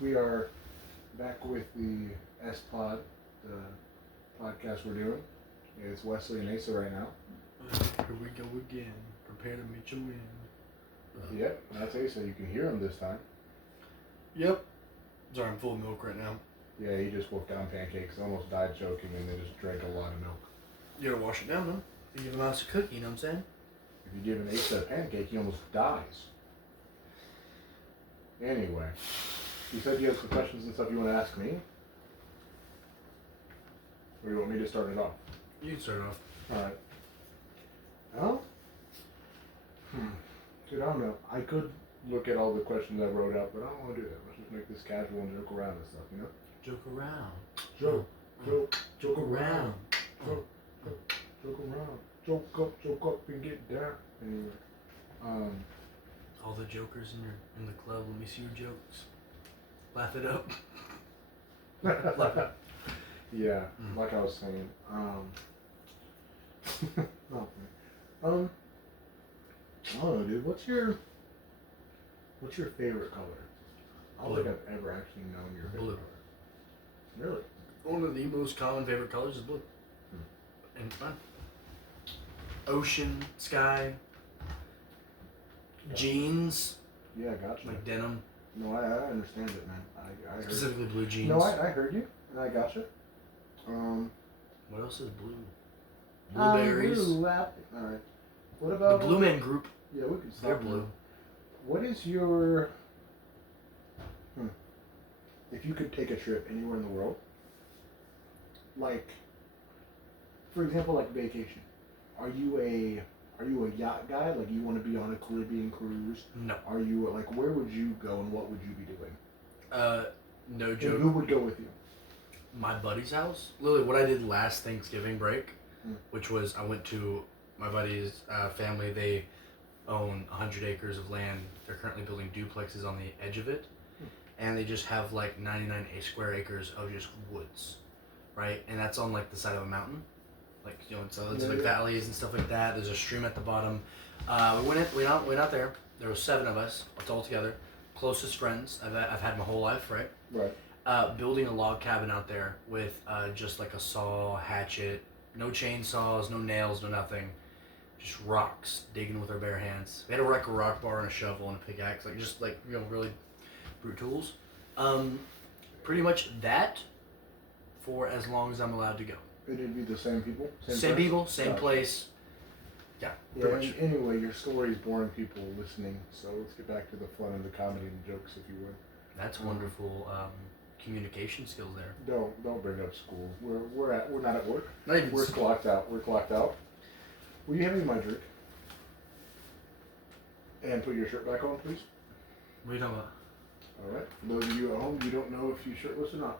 We are back with the S Pod, the podcast we're doing. It's Wesley and Asa right now. Here we go again. Prepare to meet your win. Yep, that's Asa. You can hear him this time. Yep. Sorry, I'm full of milk right now. Yeah, he just wolfed down pancakes, almost died choking, and then just drank a lot of milk. You gotta wash it down, though. You give a mouse a cookie, you know what I'm saying? If you give an Asa a pancake, he almost dies. Anyway, you said you had some questions and stuff you want to ask me? Or you want me to start it off? You can start off. Alright. Well, dude, I don't know. I could look at all the questions I wrote out, but I don't want to do that. Let's just make this casual and joke around and stuff, you know? Joke around. Joke around. Joke around. Joke up and get down. Anyway. All the jokers in the club, let me see your jokes. Laugh it up. Laugh it. Yeah, like I was saying. I don't know, dude. What's your favorite color? I don't think I've ever actually known your favorite Blue. color. Really? One of the most common favorite colors is blue. And fun. Ocean, sky, jeans, Yeah, I got you. like denim. No, I understand it, man. I heard Specifically blue jeans. No, I heard you, and I got you. What else is blue? Blueberries. Blue apple. All right. What The about Blue Man Group. Yeah, we can stop. They're blue. What is your? If you could take a trip anywhere in the world, like, for example, like vacation, are you a yacht guy? Like, you want to be on a Caribbean cruise? No. Are you like, where would you go and what would you be doing? No And joke. who would go with you? My buddy's house. Literally, what I did last Thanksgiving break, which was I went to my buddy's family. They own 100 acres of land. They're currently building duplexes on the edge of it. And they just have like 99 square acres of just woods, right? And that's on like the side of a mountain. Like, you know, so it's like valleys and stuff like that. There's a stream at the bottom. We went out there. There was 7 of us. It's all together. Closest friends I've had my whole life, right? Right. Building a log cabin out there with just like a saw, hatchet, no chainsaws, no nails, no nothing. Just rocks, digging with our bare hands. We had a rock bar and a shovel and a pickaxe, like just like, you know, really brute tools. Pretty much that for as long as I'm allowed to go. It'd be the same people? Same people, same place. Yeah, pretty much. Anyway, your story is boring people listening, so let's get back to the fun and the comedy and jokes, if you would. That's wonderful communication skills there. Don't bring up school. We're not at work. Not even We're clocked out. Will you hand me my drink? And put your shirt back on, please. What are you talking about? All right. For those of you at home, you don't know if you shirtless or not.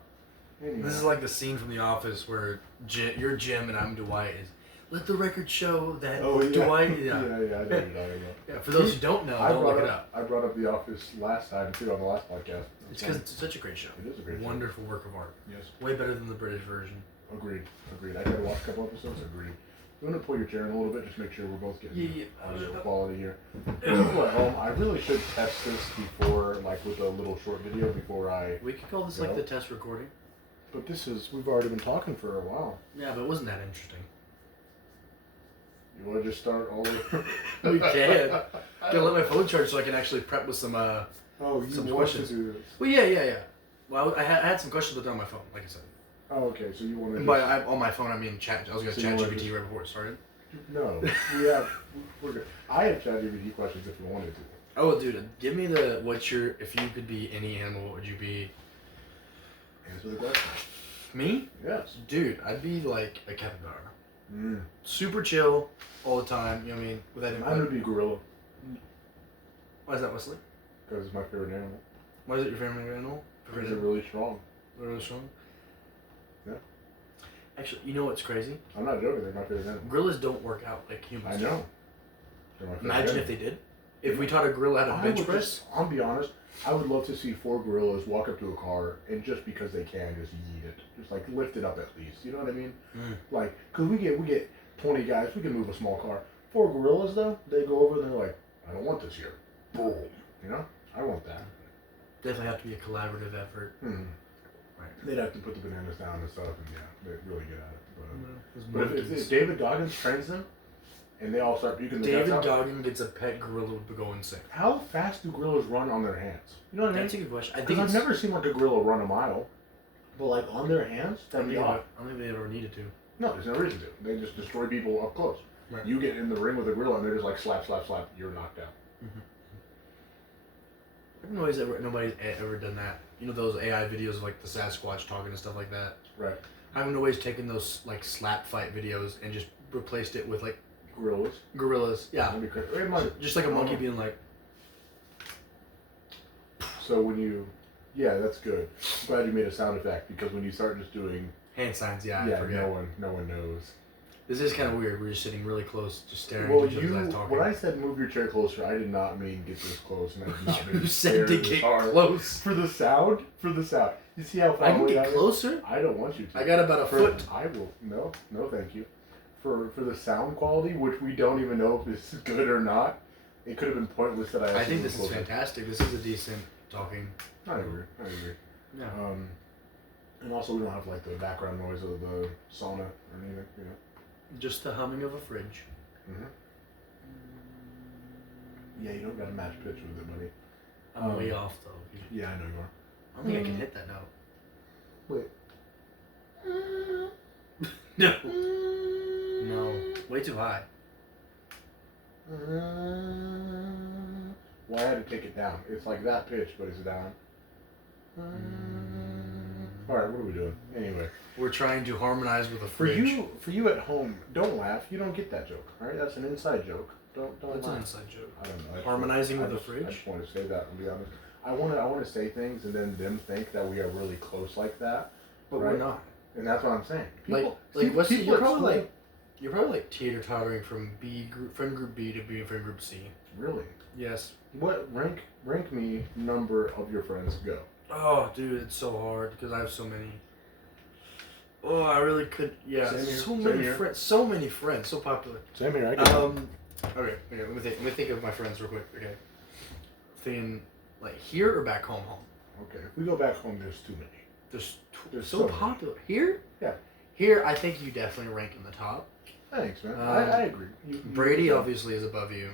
Anyway. This is like the scene from The Office where you're Jim and I'm Dwight. Is let the record show that Dwight. Yeah, I know what you're talking about. Yeah, for those who don't know, don't look it up. I brought up The Office last time too on the last podcast. It's because it's such a great show. It is a great show. Wonderful work of art. Yes. Way better than the British version. Agreed. I tried to watch a couple episodes. Agreed. You want to pull your chair in a little bit, just make sure we're both getting audio quality here. People at home, I really should test this before, like with a little short video before I. We could call this like the test recording. But we've already been talking for a while. Yeah, but it wasn't that interesting. You want to just start all over? We can. Gotta let my phone charge so I can actually prep with some some questions. To do this. Well, yeah. Well, I had some questions, but they're on my phone, like I said. Oh, okay. So you want to? And on my phone, I mean chat. I was gonna chat GPT right before it started. No, we're good. I have ChatGPT questions if you wanted to. Oh, dude, give me if you could be any animal, what would you be? Answer the question. Me? Yes. Dude, I'd be like a capybara. Super chill all the time, you know what I mean? Mine would be gorilla. Why is that, Wesley? Because it's my favorite animal. Why is it your favorite animal? Because they're really strong. They're really strong? Yeah. Actually, you know what's crazy? I'm not joking, they're my favorite animal. Gorillas don't work out like humans. I know. They're my favorite Imagine animal. if they did. If we taught a gorilla how to bench press. I'll be honest, I would love to see 4 gorillas walk up to a car and just because they can, just yeet it. Just like lift it up at least. You know what I mean? Like, because we get 20 guys, we can move a small car. 4 gorillas though, they go over and they're like, I don't want this here. Boom. You know? I want that. Definitely have to be a collaborative effort. Hmm. Right. They'd have to put the bananas down and stuff, and yeah, they'd really get at it. Those But if David Goggins trains them, and they all start puking the guts David out, Goggins gets a pet gorilla to go insane. how fast do gorillas run on their hands? You know what I mean? That's a good question. I think Because I've never seen like a gorilla run a mile, but like on their hands, I that'd be odd. don't think they ever needed to. No, there's no reason to. They just destroy people up close. Right. You get in the ring with a gorilla, and they're just like slap, slap, slap. You're knocked out. Nobody's ever done that. You know those AI videos of like the Sasquatch talking and stuff like that. Right. I haven't always taken those like slap fight videos and just replaced it with like Gorillas. gorillas. Yeah. That'd be crazy. It might- Just like a monkey being like. So when you, yeah, that's good. I'm glad you made a sound effect because when you start just doing, Hand signs, I yeah, forget. no one knows. This is kind of weird. We're just sitting really close, just staring Well, at each other as talking. when I said move your chair closer, I did not mean get this close, and I did not mean You said to stare this get hard. close. For the sound. You see how far I can away get am? closer. I don't want you to. I got about a foot. I will. No, thank you. For the sound quality, which we don't even know if this is good or not, it could have been pointless that I. I think moved this is closer. fantastic. This is a decent talking. I agree. Yeah. And also, we don't have like the background noise of the sauna or anything. You know. Just the humming of a fridge. Mm-hmm. Yeah, you don't got to match pitch with it, buddy. I'm way off though. Yeah, I know you are. I don't think I can hit that note. Wait. No. No. Way too high. Well, I had to take it down. It's like that pitch, but it's down. All right, what are we doing? Anyway, We're trying to harmonize with a for fridge. you at home, don't laugh. You don't get that joke. All right, that's an inside joke. Don't That's laugh. an inside joke. I don't know. Harmonizing with I a just fridge? want to say that and be honest. I want to say things and then them think that we are really close like that, But right? we're not. And that's what I'm saying. Like you're probably like teeter tottering from friend group B to friend group C. Really. Yes. What rank me number of your friends go? Oh, dude, it's so hard because I have so many. Oh, I really could. Yeah, Same here, so same many here. friends. So many friends. So popular. Same here. Okay. Let me think of my friends real quick. Okay. Thinking like here or back home. Okay. If we go back home, there's too many. They're so so many. popular here. Yeah. Here, I think you definitely rank in the top. Thanks, man. Um, I agree. Brady you- obviously is above you.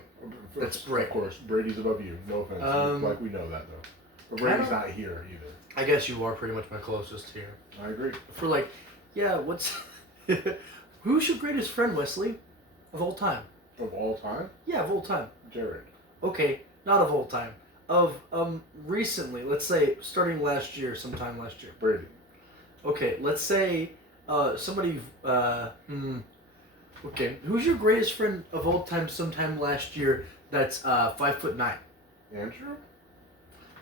That's Brady. Of course, Brady's above you. No offense. Like we know that though. But Brady's not here either. I guess you are pretty much my closest here. I agree. For like, yeah, what's who's your greatest friend, Wesley, of all time? Of all time, Yeah, of all time. Jared. Okay, not of all time. Of recently, let's say starting last year, sometime last year. Brady. Okay, let's say somebody. Okay, who's your greatest friend of all time? Sometime last year. That's 5'9". Andrew.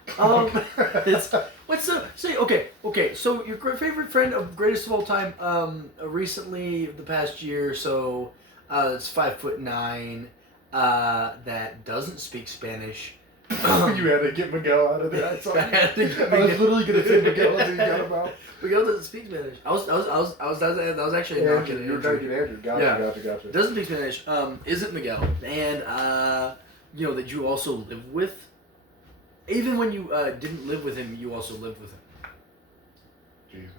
It's what's the say? Okay. So your favorite friend of greatest of all time, recently the past year, so it's 5'9", that doesn't speak Spanish. You had to get Miguel out of there. I saw I had to you. get I was Miguel. literally gonna say Miguel until you got him out. Miguel doesn't speak Spanish. That was actually not Andrew, kidding. you were trying to get Andrew. Gotcha. Doesn't speak Spanish. Isn't Miguel, and that you also live with. Even when you didn't live with him, you also lived with him. Jesus.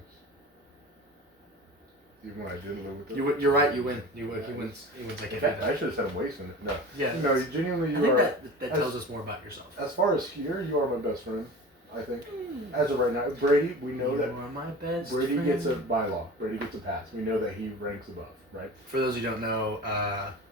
Even when I didn't live with him. You're right. You win. He wins. He wins like In every fact, I should have said him wasting it. No. Yeah. No, genuinely, I you think are. that tells us more about yourself. As far as here, you are my best friend. I think. As of right now, Brady, we know You that are my best Brady friend. gets a bylaw. Brady gets a pass. We know that he ranks above, right? For those who don't know,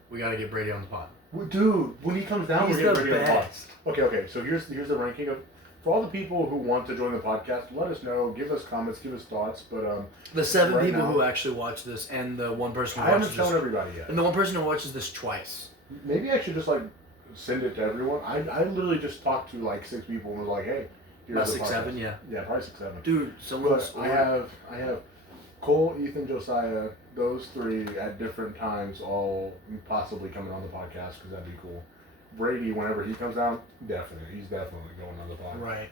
we gotta get Brady on the pod. Well, dude, when he comes down, He's we're the getting Brady on the pod. best. Okay. So here's the ranking of. For all the people who want to join the podcast, let us know. Give us comments. Give us thoughts. But The 7 right people now- who actually watch this, and the one person I who haven't watches shown this, everybody yet. and the one person who watches this twice. Maybe I should just like send it to everyone. I literally just talked to like 6 people and was like, hey, here's About the 6, podcast. 7, yeah. Yeah, probably 6, 7. Dude, someone's. But I have Cole, Ethan, Josiah, those 3 at different times, all possibly coming on the podcast because that'd be cool. Brady, whenever he comes down, he's definitely going on the podcast. Right.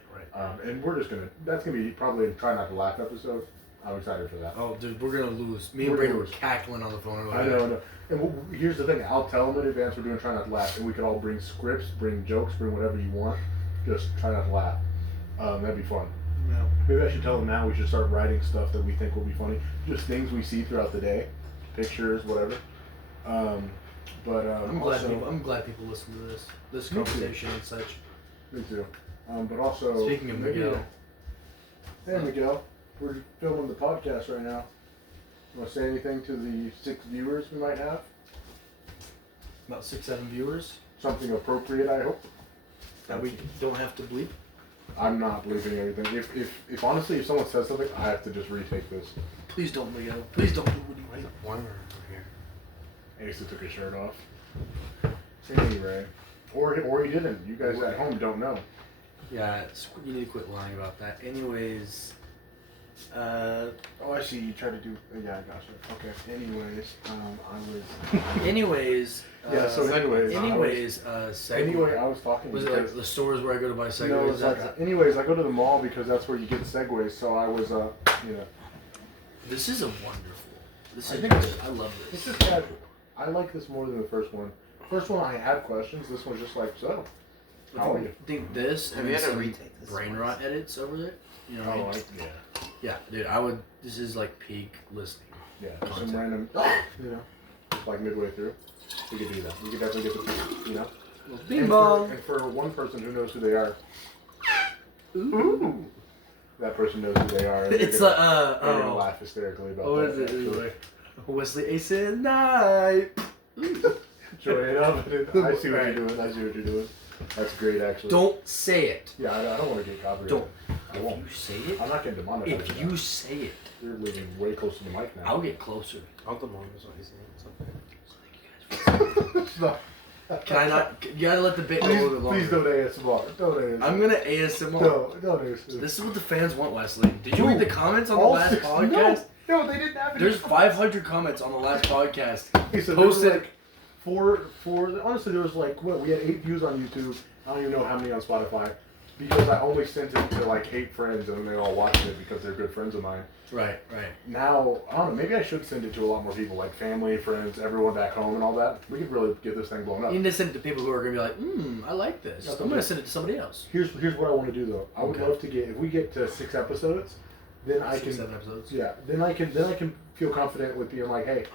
And we're just that's gonna be probably a try not to laugh episode. I'm excited for that. Oh, dude, we're gonna lose. Me and We're Brady gonna were lose. cackling on the phone. I know. And here's the thing, I'll tell them in advance we're doing try not to laugh, and we could all bring scripts, bring jokes, bring whatever you want. Just try not to laugh. That'd be fun. No. Maybe I should tell them now. We should start writing stuff that we think will be funny. Just things we see throughout the day, pictures, whatever. I'm I'm glad people listen to this conversation and such. Me too. But also. Speaking of Miguel. Hey Miguel, we're filming the podcast right now. You want to say anything to the 6 viewers we might have? About 6-7 viewers Something appropriate, I hope. that we don't have to bleep. I'm not believing everything. If honestly, if someone says something, I have to just retake this. Please don't, Miguel. Please don't. Warmer over here. Asa took his shirt off. Anyway, or he didn't. You guys at home don't know. Yeah, you need to quit lying about that. Anyways, Oh, I see. You tried to do. Yeah, I gotcha. Okay. Anyways, I was. anyways. Yeah. So anyways. Segway. Anyway, I was talking. Was it like the stores where I go to buy Segways? No, it's like. Anyways, I go to the mall because that's where you get Segways. So I was, This is a wonderful. This I is think good. it's- I love It's this. just casual. I like this more than the first one. First one I had questions. This one's just like, so. How are you? I think this Have and you had to some retake this brain once? rot edits over it. You know what I Oh, mean? yeah. Yeah, dude. I would. This is like peak listening. Yeah. Content. Some random, just like midway through. We could do that. We could definitely get the, Bing and bong. and for one person who knows who they are, Ooh. that person knows who they are. And It's they're like gonna laugh hysterically about What is that. it? It's like Wesley Ace and Night. Joy it up. I see what you're Right. doing. I see what you're doing. That's great, actually. Don't say it. Yeah, I don't want to get copyrighted. Don't. I If won't. you say it, I'm not getting demonetized. if you say it, You're living way close to the mic now. I'll get closer. All the mom is easy. It's okay. Stop. Can I not? You gotta let the bit go a little bit longer. Please don't ASMR. Don't ASMR. I'm gonna ASMR. No, don't ASMR. This is what the fans want, Wesley. Did you read the comments on the All last 6 podcast? No, they didn't have it. There's 500 comments on the last podcast. Okay, so there was Posted. like four. Honestly, there was like what? We had 8 views on YouTube. I don't even know how many on Spotify, because I only sent it to like 8 friends, and they all watched it because they're good friends of mine. Right, right. Now, I don't know. Maybe I should send it to a lot more people, like family, friends, everyone back home, and all that. We could really get this thing blown up. You need to send it to people who are gonna be like, I like this. That's I'm gonna okay. send it to somebody else. Here's what I want to do though. I would Okay. love to get, if we get to 6 episodes, then I 6, can 7 episodes. Yeah, then I can feel confident with being like, hey,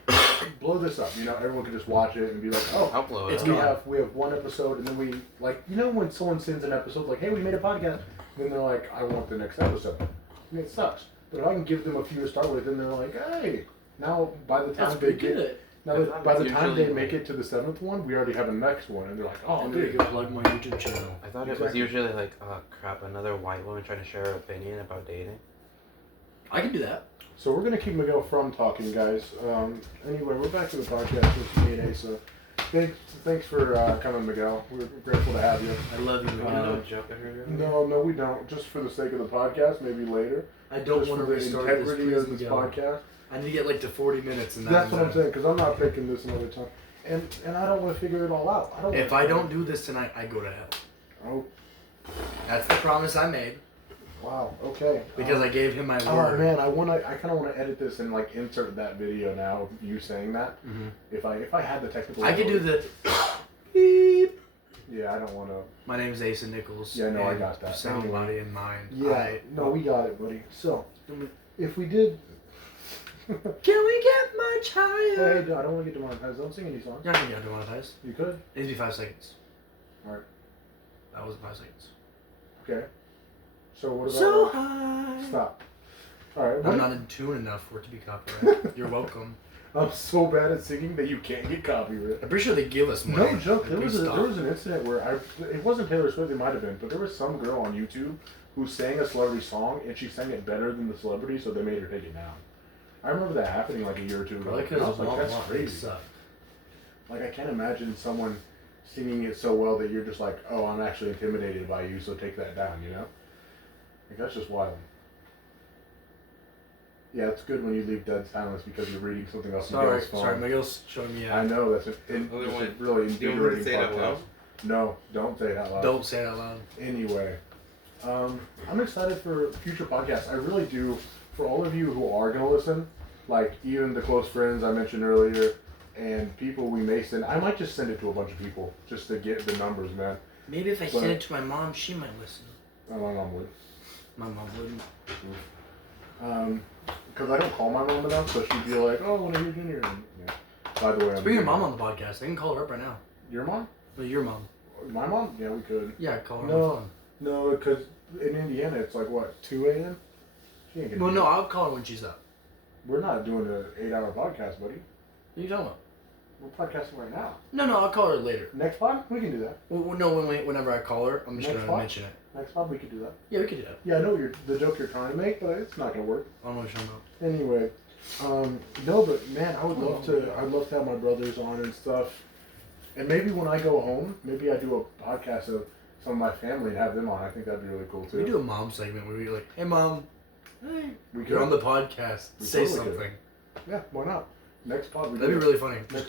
blow this up. You know, everyone can just watch it and be like, oh, I'll blow it It's up. gone. we have 1 episode, and then we like, you know, when someone sends an episode like, hey, we made a podcast, then they're like, I want the next episode. I mean, it sucks, but if I can give them a few to start with, then they're like, hey, now by the That's time they pretty get, good. now I that thought by it the was time they usually make like- it to the 7th one, we already have a next one, and they're like, oh, I'm gonna dude. go plug my YouTube channel. I thought it was Exactly. usually like, oh crap, another white woman trying to share her opinion about dating. I can do that. So we're gonna keep Miguel from talking, guys. Anyway, we're back to the podcast with me and Asa. Thanks for coming, Miguel. We're grateful to have you. I love you, You Miguel. know, joke at her. No, we don't. Just for the sake of the podcast, maybe later. I don't Just want to for the restart this, integrity please, of this Miguel. podcast. I need to get like to 40 minutes and That's what I'm saying, because I'm not picking this another time, and I don't want to figure it all out. If I don't do this tonight, I go to hell. Oh, That's the promise I made wow. Okay. because I gave him my Oh word. man, I kind of want to edit this and like insert that video now of you saying that. Mhm. If I had the technical. I could do ability. the beep. Yeah, I don't want to. My name's Asa Nichols. Yeah, no, I and got that. Sound, Anyway. body, and mind. Yeah, no, we got it, buddy. So, Can if we did, we get much hey, higher? I don't want to get demonetized. Don't sing any songs. You're not gonna get demonetized. You could. It needs to be 5 seconds. Alright. That wasn't 5 seconds. Okay. So what about? So high. Stop. All right. I'm not in tune enough for it to be copyrighted. You're welcome. I'm so bad at singing that you can't get copyright. I'm pretty sure they give us money. No joke. if There we was stop. an incident where it wasn't Taylor Swift. It might have been, but there was some girl on YouTube who sang a celebrity song and she sang it better than the celebrity, so they made her take it down. I remember that happening like a year or two ago. Probably And I was because like, that's crazy. suck. Like I can't imagine someone singing it so well that you're just like, oh, I'm actually intimidated by you, so take that down. You know? Like that's just wild. Yeah, it's good when you leave dead silence because you're reading something else on Miguel's phone. Sorry, Miguel's showing me. I know that's Only just one- a really Do you want me to invigorating say it out podcast. loud? No, don't say it out loud. Don't say it out loud. Anyway, I'm excited for future podcasts. I really do. For all of you who are gonna listen, like even the close friends I mentioned earlier, and people we may send. I might just send it to a bunch of people just to get the numbers, man. Maybe if I But- send it to my mom, she might listen. My mom would. My mom wouldn't. Because I don't call my mom enough, so she'd be like, "Oh, when are you Junior?" And, yeah. By the way, Let's bring your mom on the podcast. I can call her up right now. Your mom? No, your mom. My mom? Yeah, we could. Yeah, call her No. on the phone. No, because in Indiana it's like what 2 a.m. She ain't gonna. Well, do no, that. I'll call her when she's up. We're not doing an 8-hour podcast, buddy. What are you talking about? We're podcasting right now. No, I'll call her later. Next pod, we can do that. Well, no, whenever I call her, I'm just Next gonna pod? mention it. Next pod, we could do that. Yeah, we could do that. Yeah, I know the joke you're trying to make, but it's not gonna work. I don't know what you're talking about. Anyway, no, but man, I would love to. I'd love to have my brothers on and stuff. And maybe when I go home, maybe I do a podcast of some of my family and have them on. I think that'd be really cool too. We do a mom segment where we're like, "Hey, mom, hey, We could. you're on the podcast. We Say totally could. something." Yeah, why not? Next pod, we That'd do be it. really funny. Just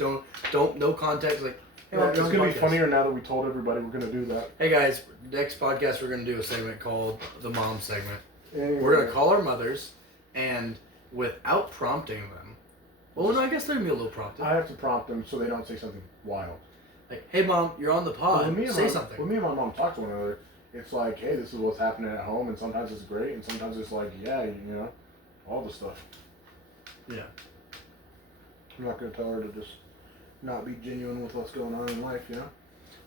don't no context. Like, hey, Yeah, mom, it's you're on the gonna be podcast. funnier now that we told everybody we're gonna do that. Hey guys, next podcast we're gonna do a segment called the mom segment. Anyway, We're gonna call our mothers, and without prompting them. Well, no, I guess they're gonna be a little prompted. I have to prompt them so they don't say something wild. Like, hey mom, you're on the pod. When me and Say my, something. When me and my mom talk to one another, it's like, hey, this is what's happening at home, and sometimes it's great, and sometimes it's like, yeah, you know, all the stuff. Yeah. I'm not gonna tell her to just not be genuine with what's going on in life, you know.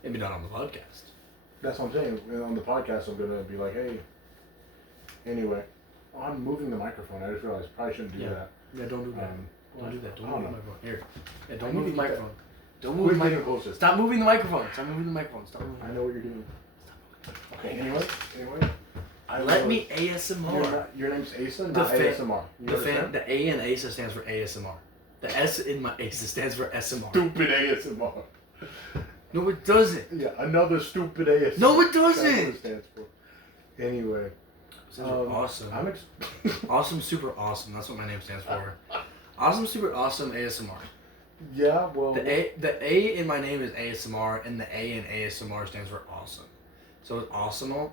Maybe not on the podcast. That's what I'm saying. And on the podcast, I'm gonna be like, hey. Anyway, I'm moving the microphone. I just realized I probably shouldn't do Yeah. that. Yeah, don't do that. Don't do that. Don't move the know. microphone. Here. Yeah, I don't need move to the get that- microphone. Don't move Quit the getting microphone. closer. Stop moving the microphone. Stop moving the microphone. Stop moving. I know what you're doing. Okay. Anyway. Let me ASMR. Your name's Asa, The not fan- ASMR. You The understand? the A in ASA stands for ASMR. The S in my ASA stands for SMR. Stupid ASMR. No, it doesn't. Yeah, another stupid ASMR. No, it That's what doesn't. it stands for. Anyway. Stands for awesome. I'm Awesome, super awesome. That's what my name stands for. Awesome, super awesome ASMR. Yeah, well. The A in my name is ASMR, and the A in ASMR stands for awesome. So it's awesomemr?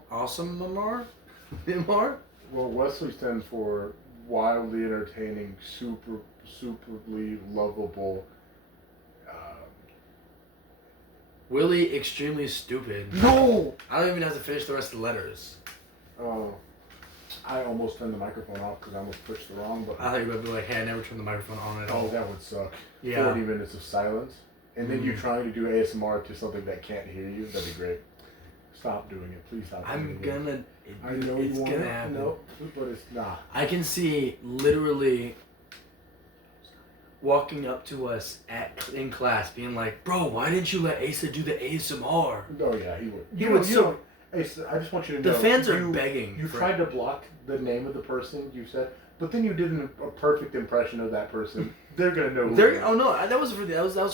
MR? Well, Wesley stands for wildly entertaining, superly lovable. Willie, extremely stupid. No! I don't even have to finish the rest of the letters. Oh. I almost turned the microphone off because I almost pushed the wrong button. I thought you were going to be like, hey, I never turned the microphone on at all. Oh, that would suck. Yeah. 40 minutes of silence. And then you trying to do ASMR to something that can't hear you. That'd be great. Stop doing it. Please stop doing it. I I know it's you want gonna to. happen. No, but it's not. I can see literally walking up to us in class being like, bro, why didn't you let Asa do the ASMR? Oh, yeah, he would. He would so- Hey, so I just want you to know. The fans are you, begging. You for- tried to block the name of the person you said, but then you did a perfect impression of that person. They're going to know who it is. Oh no, that was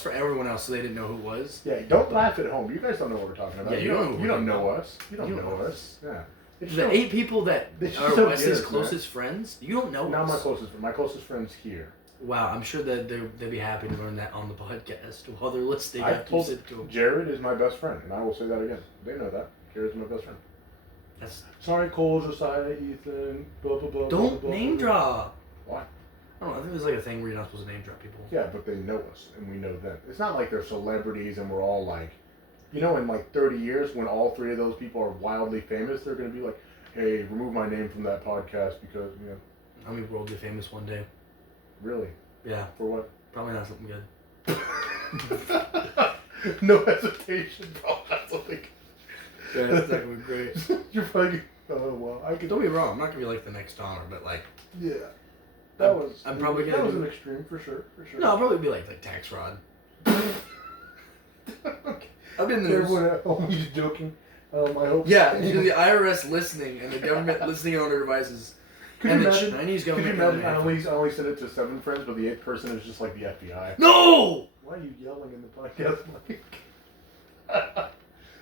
for everyone else, so they didn't know who it was. Yeah, don't laugh at home. You guys don't know what we're talking about. Yeah, you don't we're know talking us. You don't know us. Yeah. It's The still- 8 people that They are still Wesley's get us, closest friends, you don't know Not us. my closest friend. My closest friend's here. Wow, I'm sure that they'd be happy to learn that on the podcast while they're listening. I after you told said to them. Jared is my best friend, and I will say that again. They know that. Jared's my best friend. That's, Sorry, Cole, Josiah, Ethan, blah, blah, blah. don't blah, blah, name blah. drop. Why? I don't know. I think there's like a thing where you're not supposed to name drop people. Yeah, but they know us, and we know them. It's not like they're celebrities and we're all like, you know, in like 30 years when all 3 of those people are wildly famous, they're going to be like, hey, remove my name from that podcast because, you know. I'll be worldly famous one day. Really? Yeah, For what? probably not something good. No hesitation, bro. That's like... Yeah, that's not gonna be great. You're probably... Oh, well, I could... Don't be wrong. I'm not gonna be like the next Dahmer, but like, Yeah. That was... I'm probably gonna That was do- an extreme, for sure. no, I'll probably be like tax fraud. Okay. I've been in the news. Everyone at home, he's joking. I hope... Yeah, the IRS listening and the government listening on their devices. Could And you the imagine? Chinese Could you government. imagine? I only sent it to 7 friends, but the 8th person is just like the FBI. No! Why are you yelling in the podcast mic?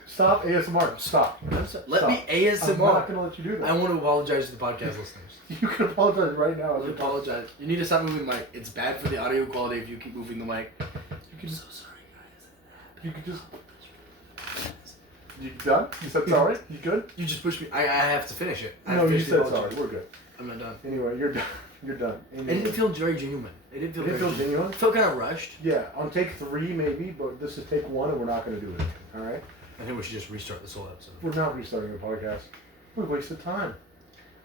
Stop ASMR. Stop. Let me I'm not ASMR. gonna let you do that. I want to apologize to the podcast listeners. You can apologize right now. I apologize. You need to stop moving the mic. It's bad for the audio quality if you keep moving the mic. You can So sorry, guys. You could just. You done? You said sorry? You good? You just pushed me. I have to finish it. I No, have to you finish the said apology. sorry. We're good. I'm not done. Anyway, you're done. You're done. It didn't feel very genuine. It didn't feel Did it very feel genuine? It felt kind of rushed. Yeah, on take 3 maybe, but this is take 1 and we're not going to do it again. Alright? I think we should just restart this whole episode. We're not restarting the podcast. We wasted time.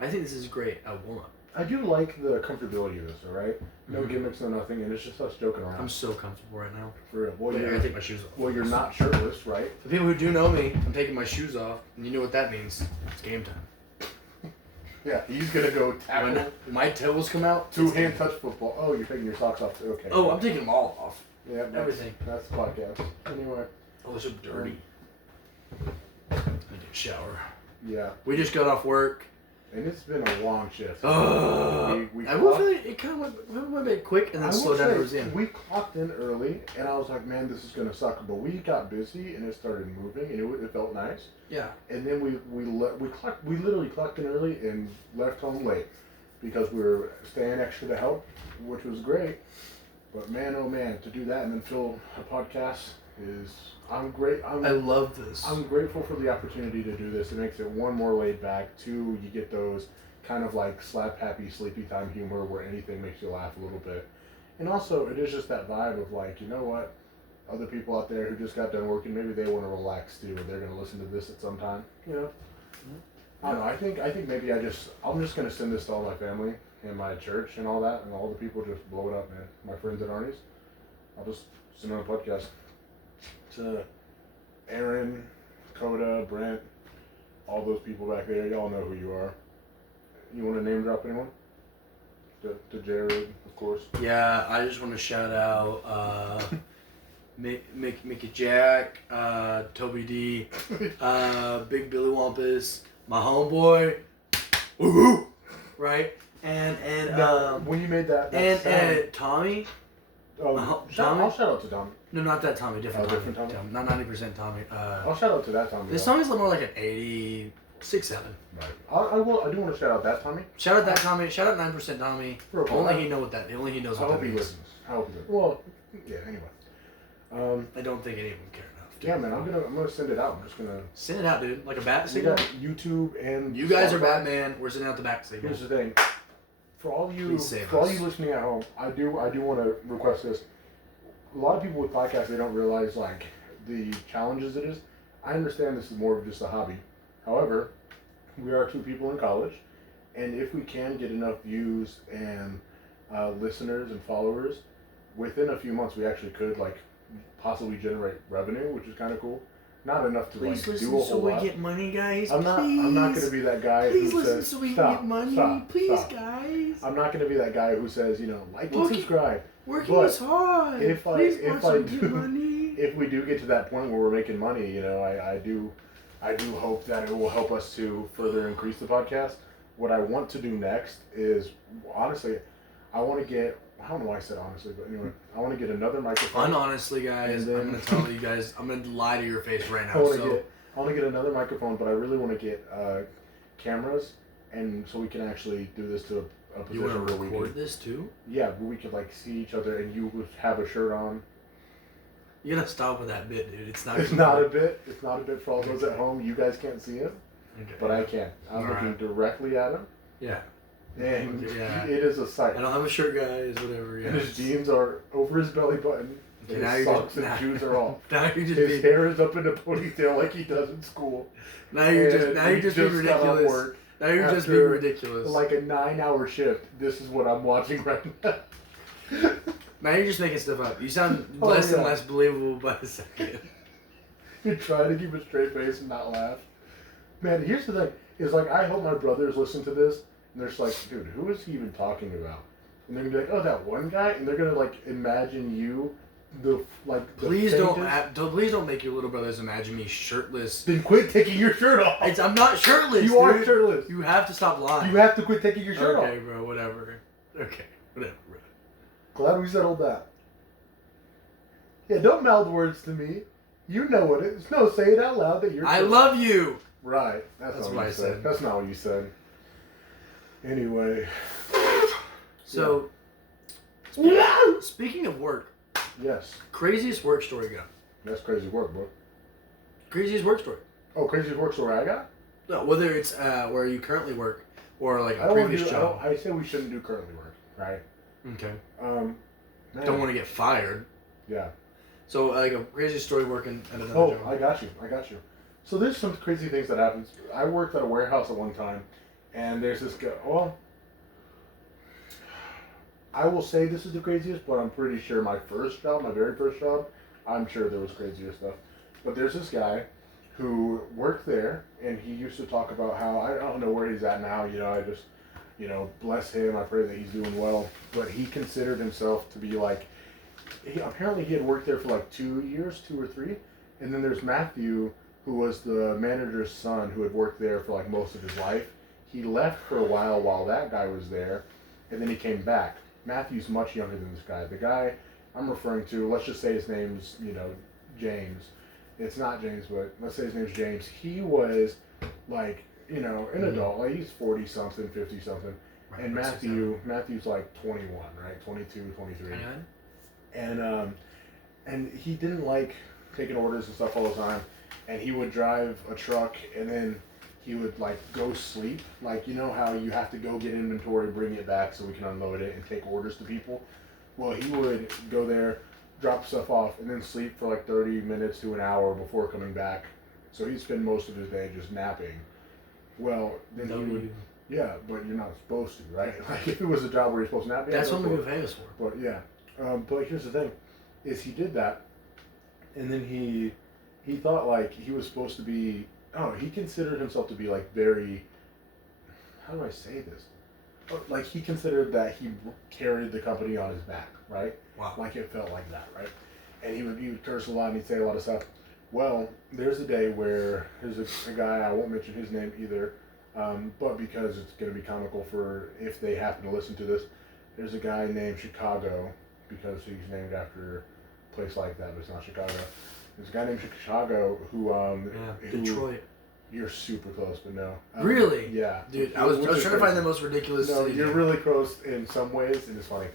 I think this is great. I won't. I do like the comfortability of this, all right? No Mhm. gimmicks, no nothing, and it's just us joking around. I'm so comfortable right now. For real. Well, I gotta you're, take my shoes off. well, you're not shirtless, right? For people who do know me, I'm taking my shoes off, and you know what that means. It's game time. Yeah, he's gonna go tackle. When my toes come out, Two-hand touch football. Oh, you're taking your socks off too. Okay. oh, I'm taking them all off. Yeah, that's, everything. That's the podcast. Anyway. Oh, they're so dirty. I need a shower. Yeah. We just got off work. And it's been a long shift. We I will clocked- say it kind of went a bit quick and then I will slowed down say, towards the end. we clocked in early, and I was like, man, this is gonna suck. But we got busy, and it started moving, and it felt nice. Yeah. And then we literally clocked in early and left home late because we were staying extra to help, which was great. But man, oh man, to do that and then fill a podcast is I love this. I'm grateful for the opportunity to do this. It makes it one, more laid back. Two, you get those kind of like slap happy sleepy time humor where anything makes you laugh a little bit. And also, it is just that vibe of like, you know what? Other people out there who just got done working, maybe they want to relax too, and they're going to listen to this at some time. You know? I don't know. I think maybe I'm just going to send this to all my family and my church and all that, and all the people just blow it up, man. My friends at Arnie's. I'll just send on a podcast to Aaron, Coda, Brent, all those people back there. Y'all know who you are. You want to name drop anyone? To Jared, of course. Yeah, I just want to shout out Mickey Jack, Toby D, Big Billy Wampus, my homeboy, woohoo, right? And when you made that and sound, Tommy. Tommy? Tommy? I'll shout out to Tommy. No, not that Tommy. Different Tommy. different Tommy? Not 90% Tommy. I'll shout out to that Tommy. This though. Tommy's more like an 86, 7. Right. I do want to shout out that Tommy. Shout out that Tommy. Shout out 9% Tommy. For a Only while. he knows what that I that hope he means. listens. I hope he does. Well, yeah. Anyway. I don't think anyone care enough. Yeah, man. I'm gonna send it out. I'm just gonna. Send it out, dude. Like a bat We signal. got YouTube and. You guys are Spotify. Batman. We're sending out the bat signal. Here's the thing. For all you Please save for all us. you listening at home, I do want to request this. A lot of people with podcasts, they don't realize like the challenges it is. I understand this is more of just a hobby. However, we are two people in college, and if we can get enough views and listeners and followers, within a few months we actually could like possibly generate revenue, which is kind of cool. Not enough to Please like listen do a so whole we lot. get money, guys. I'm not going to be that guy Please who listen says so we stop, get money. stop, Please, stop. guys. I'm not going to be that guy who says, like and Working- subscribe. Working But is hard. if I- Please if watch I some do- good money. If we do get to that point where we're making money, I do hope that it will help us to further increase the podcast. What I want to do next is, honestly, I want to get, I don't know why I said honestly, but anyway, I want to get another microphone. Honestly, guys, And then- I'm gonna tell you guys. I'm gonna lie to your face right I now. want to So get another microphone, but I really want to get cameras, and so we can actually do this to a you position want to where we record can, this too? yeah, where we could like see each other, and you would have a shirt on. You gotta stop with that bit, dude. It's not. It's not a bit. It's not a bit for all those at home. You guys can't see it, Okay. but I can. I'm All looking right. directly at him, Yeah. and Yeah. it is a sight. I don't have a shirt, guys. Whatever. Yeah. And his jeans are over his belly button. Okay, And now his you're socks just- and now- shoes are off. Now you're just His being. hair is up in a ponytail like he does in school. Now you're just. And Now you're he just being got off ridiculous. work Now you're just after, being ridiculous. Like a 9-hour shift. This is what I'm watching right now. Now you're just making stuff up. You sound Oh, less and yeah. less believable by the second. You're trying to keep a straight face and not laugh. Man, here's the thing. Is like, I hope my brothers listen to this, and they're just like, dude, who is he even talking about? And they're going to be like, oh, that one guy? And they're going to, like, imagine you, the Please don't. faintest- Please don't make your little brothers imagine me shirtless. Then quit taking your shirt off. I'm not shirtless. You are dude. shirtless. You have to stop lying. You have to quit taking your shirt off. Okay, bro. Whatever. Okay, whatever. Bro. Glad we settled that. Yeah, don't mouth words to me. You know what it is. No, say it out loud that you're. I love you. Right. That's That's not what what I you said. said. That's not what you said. Anyway. So, speaking of work, Yes. craziest work story go. That's crazy work, bro. Craziest work story. Oh, crazy work story I got? No, whether it's where you currently work or like I a don't want to previous do. job. I say we shouldn't do currently work, right? Okay. Man. Don't want to get fired. Yeah. So like a crazy story working at another Oh, job. I got you. So there's some crazy things that happens. I worked at a warehouse at one time, and there's this guy. Well, I will say this is the craziest, but I'm pretty sure my very first job, I'm sure there was crazier stuff. But there's this guy who worked there, and he used to talk about how I don't know where he's at now. I just, bless him. I pray that he's doing well. But he considered himself to be like, apparently he had worked there for like 2 years, 2 or 3, and then there's Matthew, who was the manager's son, who had worked there for like most of his life. He left for a while that guy was there, and then he came back. Matthew's much younger than this guy. The guy I'm referring to, let's just say his name's, James. It's not James, but let's say his name's James. He was like, an adult, like he's 40 something, 50 something. Right, And Matthew's like 21, right? 22, 23. 29? And he didn't like taking orders and stuff all the time. And he would drive a truck, and then he would like go sleep. Like, how you have to go get inventory, bring it back so we can unload it and take orders to people. Well, he would go there, drop stuff off, and then sleep for like 30 minutes to an hour before coming back. So he'd spend most of his day just napping. Well, then he would. Yeah, but you're not supposed to, right? Like, if it was a job where you're supposed to nap, That's what we're famous for. But yeah, but here's the thing, is he did that, and then he thought like he was supposed to be. Oh, he considered himself to be like very. How do I say this? Like he considered that he carried the company on his back, right? Wow. Like it felt like that, right? And he would curse a lot and he'd say a lot of stuff. Well, there's a day where there's a guy, I won't mention his name either, but because it's going to be comical for if they happen to listen to this, there's a guy named Chicago, because he's named after a place like that, but it's not Chicago. There's a guy named Chicago who Detroit. You're super close, but no. Really? Yeah. Dude, I was trying to find the most ridiculous No, city. you're really close in some ways, and it's funny.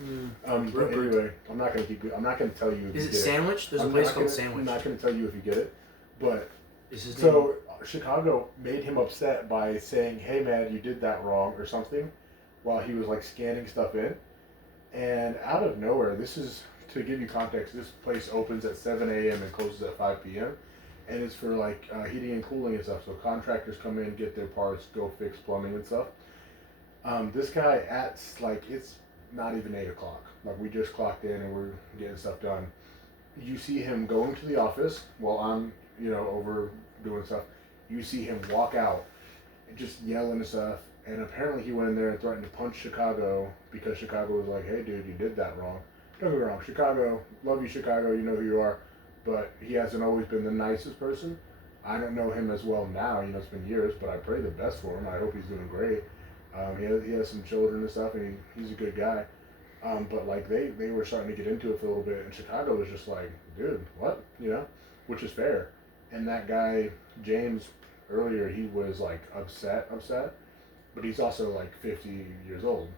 But anyway, I'm not gonna tell you. If Is you it get Sandwich? There's a place called Sandwich. I'm not gonna tell you if you get it, but Is his name? so Chicago made him upset by saying, "Hey man, you did that wrong" or something, while he was like scanning stuff in, and out of nowhere, this is to give you context. This place opens at 7 a.m. and closes at 5 p.m. And it's for like heating and cooling and stuff. So contractors come in, get their parts, go fix plumbing and stuff. This guy it's not even 8 o'clock. Like we just clocked in and we're getting stuff done. You see him going to the office while I'm, over doing stuff. You see him walk out and just yelling and stuff. And apparently he went in there and threatened to punch Chicago because Chicago was like, "Hey dude, you did that wrong." Don't get me wrong, Chicago, love you Chicago, you know who you are. But he hasn't always been the nicest person. I don't know him as well now. It's been years, but I pray the best for him. I hope he's doing great. He has some children and stuff, and he's a good guy. But like they were starting to get into it for a little bit, and Chicago was just like, "Dude, what?" Which is fair. And that guy James earlier, he was like upset, but he's also like 50 years old.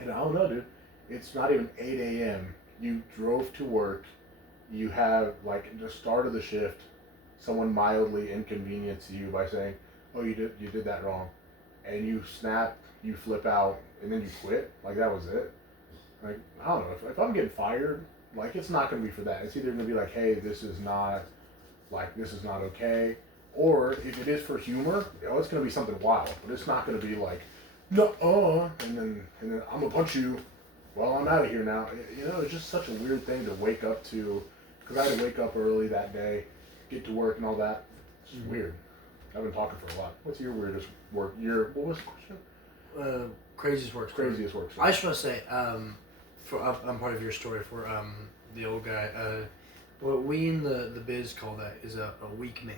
And I don't know, dude. It's not even 8 a.m. You drove to work. You have, like, the start of the shift, someone mildly inconvenienced you by saying, "Oh, you did that wrong," and you snap, you flip out, and then you quit. Like, that was it. Like, I don't know. If I'm getting fired, like, it's not going to be for that. It's either going to be like, "Hey, this is not okay," or if it is for humor, it's going to be something wild. But it's not going to be like, "No, and then I'm going to punch you. Well, I'm out of here now." It's just such a weird thing to wake up to. Because I had to wake up early that day, get to work and all that. It's just weird. I've been talking for a lot. What's your weirdest work? What was the question? Craziest work story. Craziest work. I just want to say, I'm part of your story for the old guy. What we in the biz call that is a weak man.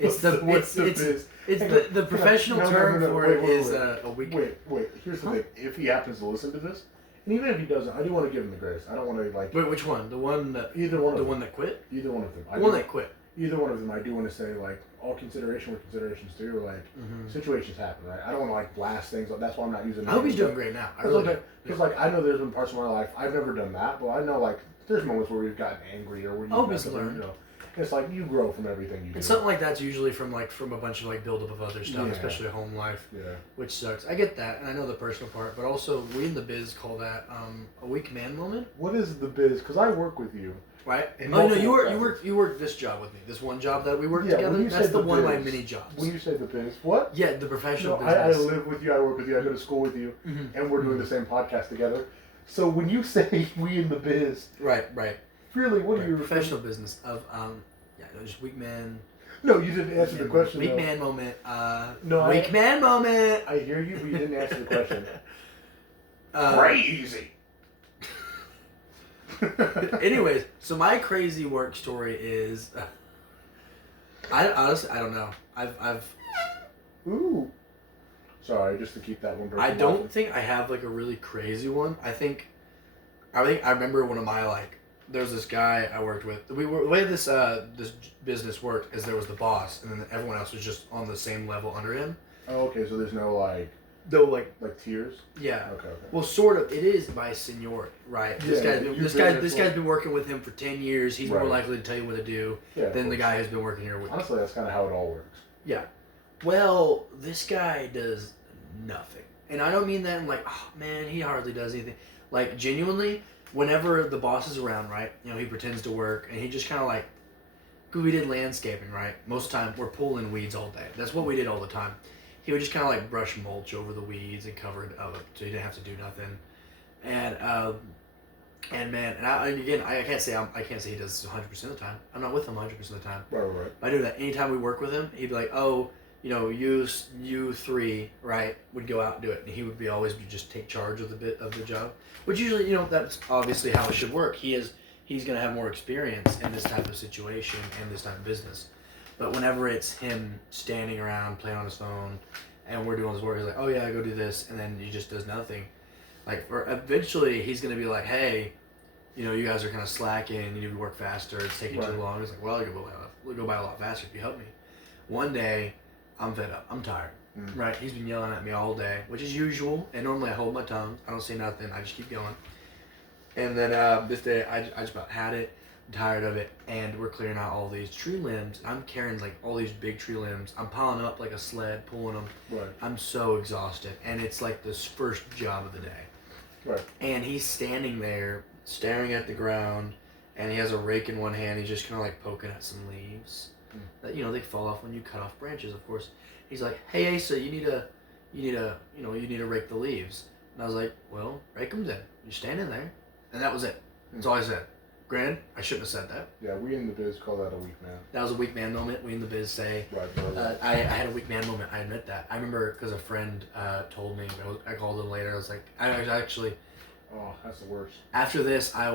It's the professional term for it is a weak man. Wait. Here's the thing. If he happens to listen to this, and even if he doesn't, I do want to give him the grace. I don't want to like. Wait, which one? The one that either one. The one that quit. Either one of them. The one that quit. Either one of them. I do want to say like all consideration with considerations too. Like situations happen, right? I don't want to like blast things. That's why I'm not using. I hope he's doing great now. I really do. Because like I know there's been parts of my life I've never done that, but I know like there's moments where we've gotten angry or where you always learn. It's like you grow from everything you do. And something like that's usually from a bunch of like buildup of other stuff, Yeah. especially home life, Yeah. which sucks. I get that, and I know the personal part, but also we in the biz call that a weak man moment, What is the biz? Because I work with you. right? In Oh no, multiple you work this job with me, this one job that we work Yeah, together. when you That's say the the one of my biz, mini jobs. When you say the biz, what? Yeah, the professional No, I business. live with you, I work with you, I go to school with you, Mhm. and we're doing the same podcast together. So when you say we in the biz, Right. really, what are you professional business of just weak man. No, you didn't answer the question. Weak though. man moment. No, weak man moment. I hear you, but you didn't answer the question. Uh, Crazy. Anyways, so my crazy work story is, I honestly I don't know. I've Ooh. Sorry, just to keep that one. I don't think I have like a really crazy one. I think I remember one of my like. There's this guy I worked with. The way this business worked is there was the boss, and then everyone else was just on the same level under him. Oh, okay. So there's no like Though like tiers. yeah. Okay. Well, sort of. It is by seniority, right? This Yeah, guy's been working with him for 10 years. He's more Right. likely to tell you what to do Yeah. than the guy who's been working here with. Honestly, that's kind of how it all works. Yeah. Well, this guy does nothing. And I don't mean that in like, oh man, he hardly does anything. Like, genuinely, whenever the boss is around, right, he pretends to work and he just kind of like, because we did landscaping, right? Most of the time, we're pulling weeds all day. That's what we did all the time. He would just kind of like brush mulch over the weeds and cover it up so he didn't have to do nothing. And man, I can't say he does this 100% of the time. I'm not with him 100% of the time. Right. I do that anytime we work with him. He'd be like, "Oh, you three, right, would go out and do it," and he would always just take charge of the job. Which usually, that's obviously how it should work. He's gonna have more experience in this type of situation and this type of business. But whenever it's him standing around playing on his phone, and we're doing his work, he's like, "Oh yeah, go do this," and then he just does nothing. Like, eventually, he's gonna be like, "Hey, you guys are kind of slacking. You need to work faster. It's taking too long." He's like, "Well, we'll go by a lot faster if you help me." One day, I'm fed up. I'm tired. Right? He's been yelling at me all day, which is usual. And normally I hold my tongue. I don't say nothing. I just keep going. And then this day, I just about had it. I'm tired of it. And we're clearing out all these tree limbs. I'm carrying like all these big tree limbs. I'm piling up like a sled, pulling them. Right. I'm so exhausted. And it's like this first job of the day. Right. And he's standing there, staring at the ground. And he has a rake in one hand. He's just kind of like poking at some leaves. That they fall off when you cut off branches, of course. He's like, "Hey Asa, you need to rake the leaves." And I was like, "Well, rake them then. You're standing there." And that was it. That's all I said. Granted, I shouldn't have said that. Yeah, we in the biz call that a weak man. That was a weak man moment. We in the biz say. Right. I had a weak man moment. I admit that. I remember because a friend told me. I called him later. I was like, Oh, that's the worst. after this, I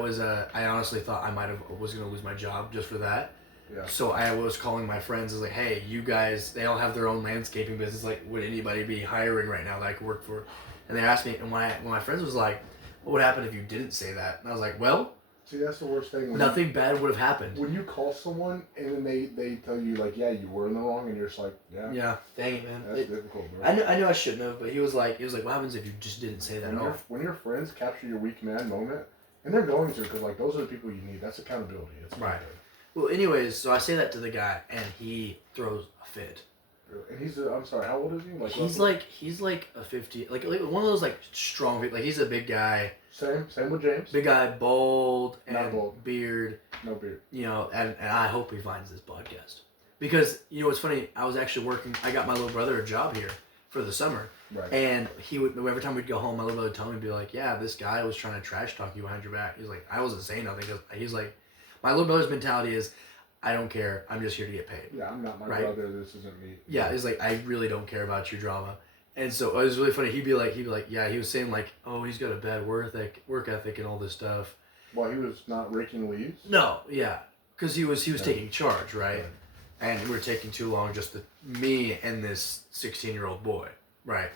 honestly thought I was gonna lose my job just for that. Yeah. So I was calling my friends. I was like, "Hey, you guys, they all have their own landscaping business. Like, would anybody be hiring right now that I could work for?" And they asked me, and when my friends was like, "What would happen if you didn't say that?" And I was like, "Well, See, that's the worst thing. nothing bad would have happened." When you call someone and then they tell you like, "Yeah, you were in the wrong," and you're just like, "Yeah, Yeah, dang it, man. that's difficult, bro." I knew I shouldn't have, but he was like, "What happens if you just didn't say that at all?" When your friends capture your weak man moment, and they're going to, because like those are the people you need. That's accountability. It's Right. Well, anyways, so I say that to the guy, and he throws a fit. And I'm sorry, how old is he? He's like a 50, like one of those like strong, like he's a big guy. Same with James. Big guy, bald, and Not bald. beard. No beard. And I hope he finds this podcast. Because, it's funny, I was actually working, I got my little brother a job here for the summer. Right. And every time we'd go home, my little brother would tell me, be like, "Yeah, this guy was trying to trash talk you behind your back." He's like, I wasn't saying nothing. He's like, my little brother's mentality is, I don't care, I'm just here to get paid. Yeah, I'm not my Right. brother. This isn't me. Yeah, he's like, I really don't care about your drama. And so it was really funny. He'd be like, yeah, he was saying like, "Oh, he's got a bad work ethic and all this stuff." Well, he was not raking leaves. No, yeah, because he was taking charge, right? And we were taking too long, just me and this 16-year-old boy, right,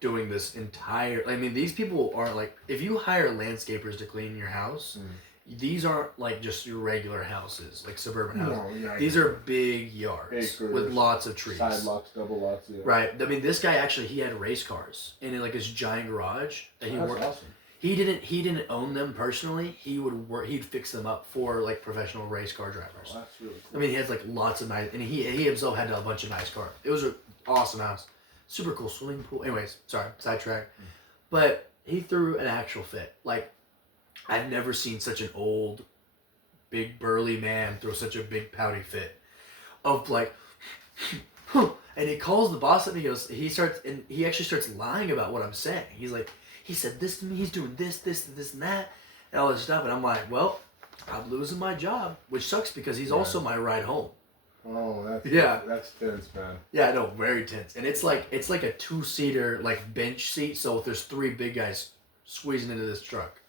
doing this entire. I mean, these people aren't like, if you hire landscapers to clean your house, these aren't like just your regular houses, like suburban houses. No, yeah. These are big yards Acres, with lots of trees. Side lots, double lots. Yeah. Right. I mean, this guy actually, he had race cars in like his giant garage that he That's worked. awesome. He didn't own them personally. He would work. He'd fix them up for like professional race car drivers. Oh, that's really I cool. mean, he has like lots of nice, and he himself had a bunch of nice cars. It was an awesome house, super cool swimming pool. Anyways, sorry, sidetrack. But he threw an actual fit. Like I've never seen such an old, big burly man throw such a big pouty fit, of like, and he calls the boss up. And he actually starts lying about what I'm saying. He's like, he said this to me. He's doing this, and that, and all this stuff. And I'm like, well, I'm losing my job, which sucks because he's Right. also my ride home. Oh, that's tense, man. Yeah, no, very tense. And it's like a 2-seater like bench seat, so there's 3 big guys squeezing into this truck.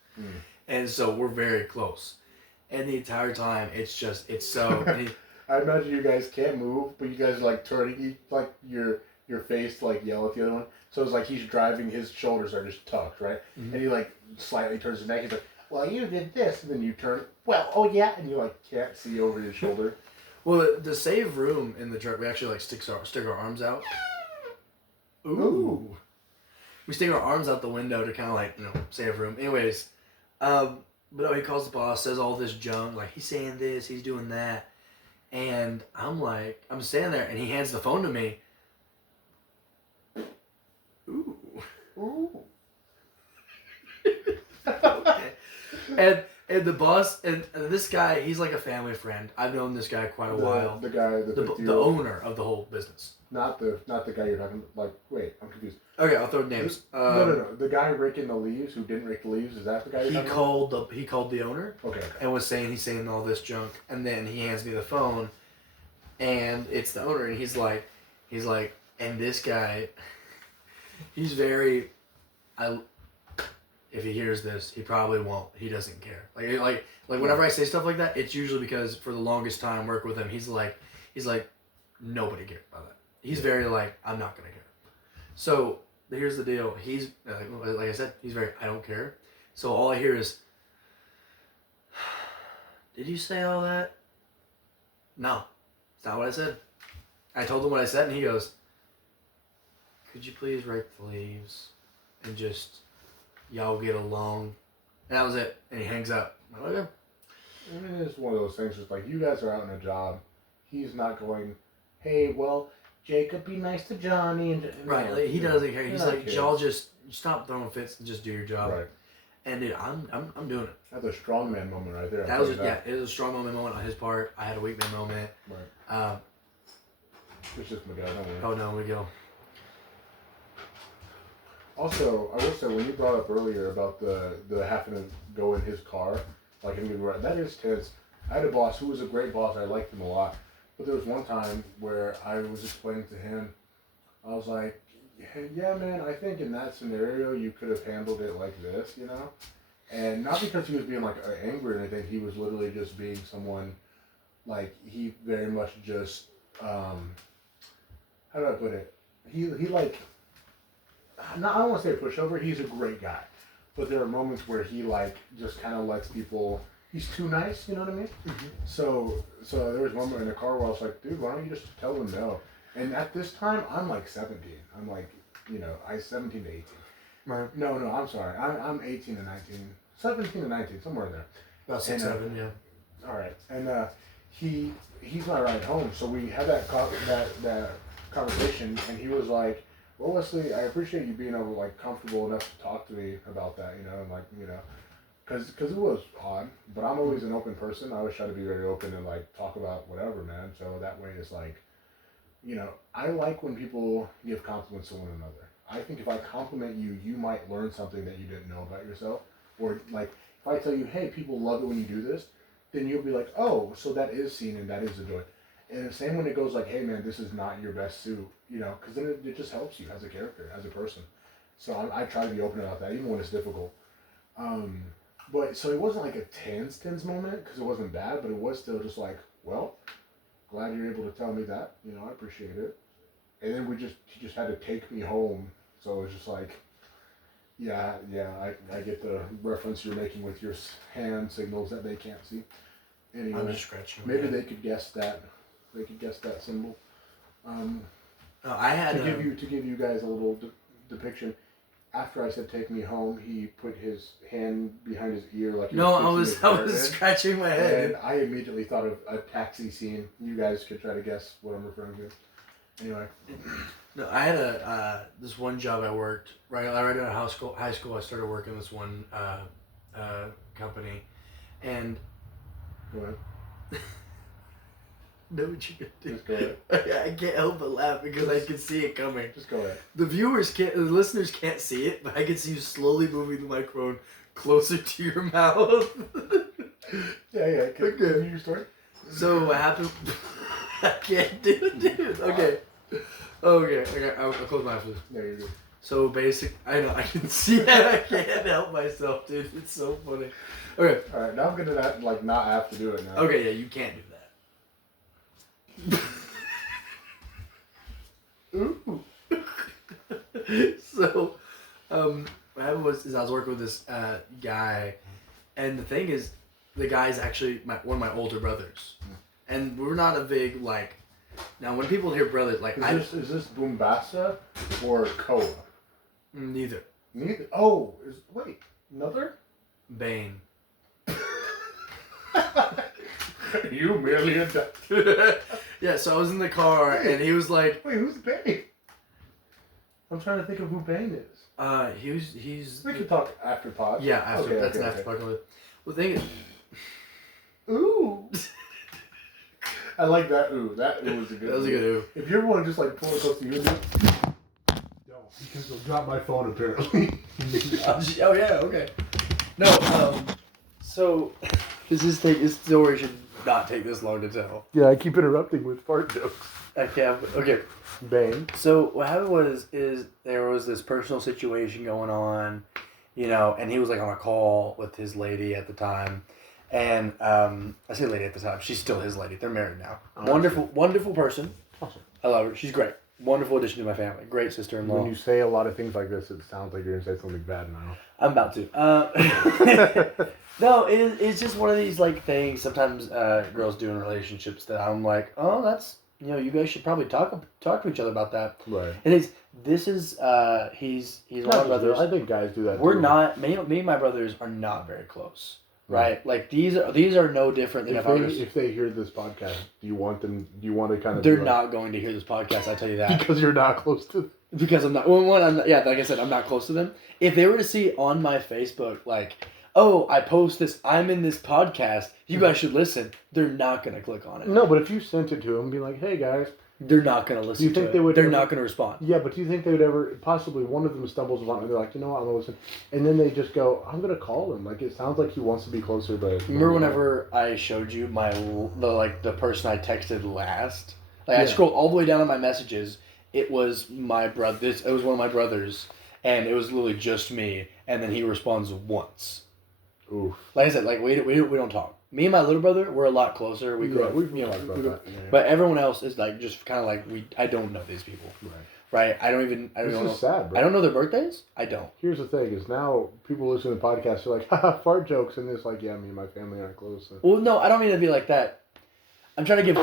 And so we're very close. And the entire time it's so and I imagine you guys can't move, but you guys are like turning like your face to like yell at the other one. So it's like he's driving, his shoulders are just tucked, right? Mhm. And he like slightly turns his neck. He's like, "Well, you did this," and then you turn. Well, oh yeah, and you like can't see over your shoulder. well, the save room in the truck, we actually like stick our arms out. Ooh. We stick our arms out the window to kind of like, save room. Anyways, but no, he calls the boss, says all this junk, like he's saying this, he's doing that. And I'm like, I'm standing there and he hands the phone to me. Ooh. Ooh. Okay. And the boss, and this guy, he's like a family friend. I've known this guy quite a while. The guy, The owner of the whole business. not the guy you're talking. Like, wait, I'm confused. Okay, I'll throw names. No. The guy raking the leaves who didn't rake the leaves. Is that the guy you're talking about? He called the owner. Okay. And was saying he's saying all this junk, and then he hands me the phone, and it's the owner, and he's like, and this guy, he's very, if he hears this, he probably won't. He doesn't care. Like whenever I say stuff like that, it's usually because for the longest time working with him, he's like, nobody cares about that. He's very like, I'm not gonna care. So here's the deal. He's like I said, he's very, I don't care. So all I hear is, did you say all that? No, it's not what I said. I told him what I said, and he goes, could you please rake the leaves and just y'all get along? And that was it. And he hangs up. I'm like, okay. I mean, it's one of those things. It's like you guys are out in a job. He's not going, hey, well, Jacob, be nice to Johnny. And Right, like, he doesn't care. He's They're not like, kids. y'all just stop throwing fits and just do your job. Right. And dude, I'm doing it. That's a strongman moment right there. That was it was a strong moment on his part. I had a weak man moment. Right. It's just Miguel. Don't worry. Oh no, we go. Also, I will say when you brought up earlier about the having to go in his car, like in the that is tense. I had a boss who was a great boss. I liked him a lot, but there was one time where I was explaining to him, I was like, yeah, man, I think in that scenario you could have handled it like this, you know, and not because he was being like angry or anything. He was literally just being someone, like he very much just how do I put it? He like. No, I don't want to say a pushover. He's a great guy, but there are moments where he like just kind of lets people. He's too nice, you know what I mean? Mm-hmm. So there was one moment in the car where I was like, dude, why don't you just tell them no? And at this time, I'm like 17. I'm like, I 17 to 18. Right. No, I'm sorry. I'm 18 to 19, 17 to 19, somewhere in there. About 6, And, 7, yeah. All right, and he's my ride home, so we had that conversation, and he was like, well, Wesley, I appreciate you being able to, like, comfortable enough to talk to me about that, and like, because it was odd, but I'm always an open person. I always try to be very open and like talk about whatever, man. So that way it's like, I like when people give compliments to one another. I think if I compliment you, you might learn something that you didn't know about yourself, or like if I tell you, hey, people love it when you do this, then you'll be like, oh, so that is seen and that is adored. And the same when it goes like, hey man, this is not your best suit, because then it just helps you as a character, as a person. So I try to be open about that, even when it's difficult. But so it wasn't like a tense moment, because it wasn't bad, but it was still just like, well, glad you're able to tell me that, I appreciate it. And then he just had to take me home, so it was just like, yeah, I get the reference you're making with your hand signals that they can't see. Anyway, I'm just scratching. maybe they could guess that. They could guess that symbol. I had to give you guys a little depiction. after I said take me home, he put his hand behind his ear like he No, I fixing was his I hair was in. scratching my head. And I immediately thought of a taxi scene. You guys could try to guess what I'm referring to. Anyway. No, I had this one job I worked right out of high school. I started working this one company, and Go ahead. know what you could do. Just go ahead. I can't help but laugh because I can see it coming. Just go ahead. The listeners can't see it, but I can see you slowly moving the microphone closer to your mouth. Yeah. Can Okay. you your story? So what happened? I can't do it, dude. Okay. I'll close my eyes. Please. No, you're good. So I know I can see it. I can't help myself, dude. It's so funny. Okay. All right. Now I'm gonna not have to do it now. Okay. Yeah, you can't do that. Ooh. So, what happened was I was working with this guy, and the thing is, the guy's actually one of my older brothers, and we're not a big like. Now, when people hear brothers, like Is this Boombasa or Koa? neither. Neither. Oh, wait, another? Bane. You merely a Yeah, so I was in the car, and he was like, Wait, who's Bane? I'm trying to think of who Bane is. he's. We can talk after pod. Yeah, after Okay, that's okay, an after okay. part. Well, the thing is, Ooh. I like that ooh. That ooh was a good that was a good ooh. If you ever want to just like pull it close to you, don't. Because you'll drop my phone apparently. Oh yeah, okay. No, so this story should not take this long to tell. Yeah, I keep interrupting with fart jokes. I can't. Okay. Bane. So what happened is there was this personal situation going on, and he was like on a call with his lady at the time, and I say lady at the time. She's still his lady. They're married now. Oh, Wonderful person. Awesome. I love her. She's great. Wonderful addition to my family. Great sister-in-law. When you say a lot of things like this, it sounds like you're gonna say something bad now. I'm about to. No, it's just one of these like things. Sometimes girls do in relationships that I'm like, oh, that's you guys should probably talk to each other about that. Right. And he's one of my brothers. I think guys do that. We're too. not me and my brothers are not very close. Right? Like these are no different than If they hear this podcast, do you want to kind of? They're not going to hear this podcast. I tell you that because you're not close to them. because I'm not. Well, one, I'm not, yeah, like I said, I'm not close to them. If they were to see on my Facebook, like, oh, I post this, I'm in this podcast, you guys should listen. They're not gonna click on it. No, but if you sent it to them, be like, hey guys. They're not gonna listen. Do you think to they it. would? They're not gonna respond. Yeah, but do you think they would ever? Possibly one of them stumbles along and they're like, you know what, I'm gonna listen, and then they just go, I'm gonna call him. Like it sounds like he wants to be closer, but Remember whenever I showed you the person I texted last? Like I Yeah. scrolled all the way down on my messages. It was my brother. It was one of my brothers, and it was literally just me. And then he responds once. Oof. Like I said, like we don't talk. Me and my little brother, we're a lot closer. We grew up, we've talked about that. Yeah. But everyone else is like just kind of like I don't know these people. Right? I don't This know. is sad, bro. I don't know their birthdays. I don't. Here's the thing: is now people listen to the podcast, they're like, haha, fart jokes, and it's like, yeah, me and my family aren't close. So. Well, no, I don't mean to be like that. I'm trying to give.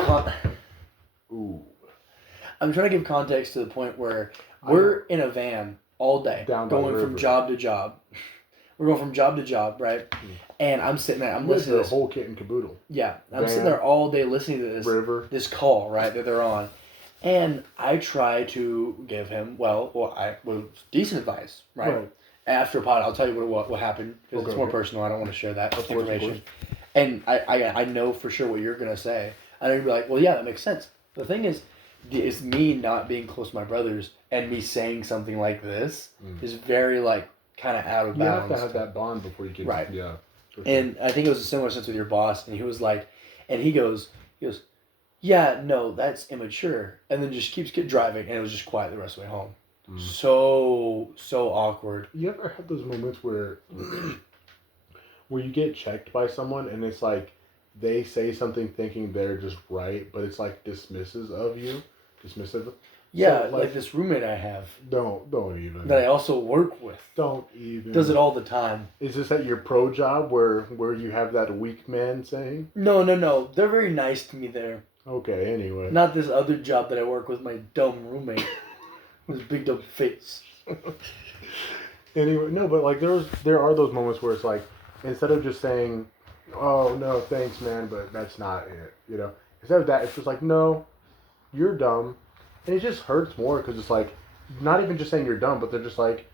Ooh. I'm trying to give context to the point where we're in a van all day, Down by the going from river. job to job. We're going from job to job, right? And I'm sitting there, I'm listening to the this. whole kit and caboodle. Yeah, I'm Van, sitting there all day listening to this River. call, right, that they're on. And I try to give him, decent advice, right? After a pod, I'll tell you what happened, because it's more personal. I don't want to share that information. And I know for sure what you're going to say. And I'd be like, well, yeah, that makes sense. The thing is me not being close to my brothers and me saying something like this is very, like, kind of out of bounds. You have to have that bond before you can. Right. Yeah. Sure. And I think it was a similar sense with your boss. And he was like, and he goes, yeah, no, that's immature. And then just keeps driving. And it was just quiet the rest of the way home. So awkward. You ever had those moments where you get checked by someone and it's like they say something thinking they're just right, but it's like dismissive. Yeah, So, like this roommate I have Don't even. that I also work with. Don't even. Does it all the time. Is this at your pro job where you have that weak man saying? No. They're very nice to me there. Okay, anyway. Not this other job that I work with my dumb roommate. With his big dumb face. Anyway, no, but like there are those moments where it's like instead of just saying, "Oh no, thanks, man," but that's not it. Instead of that, it's just like, "No, you're dumb," and it just hurts more because it's like not even just saying you're dumb, but they're just like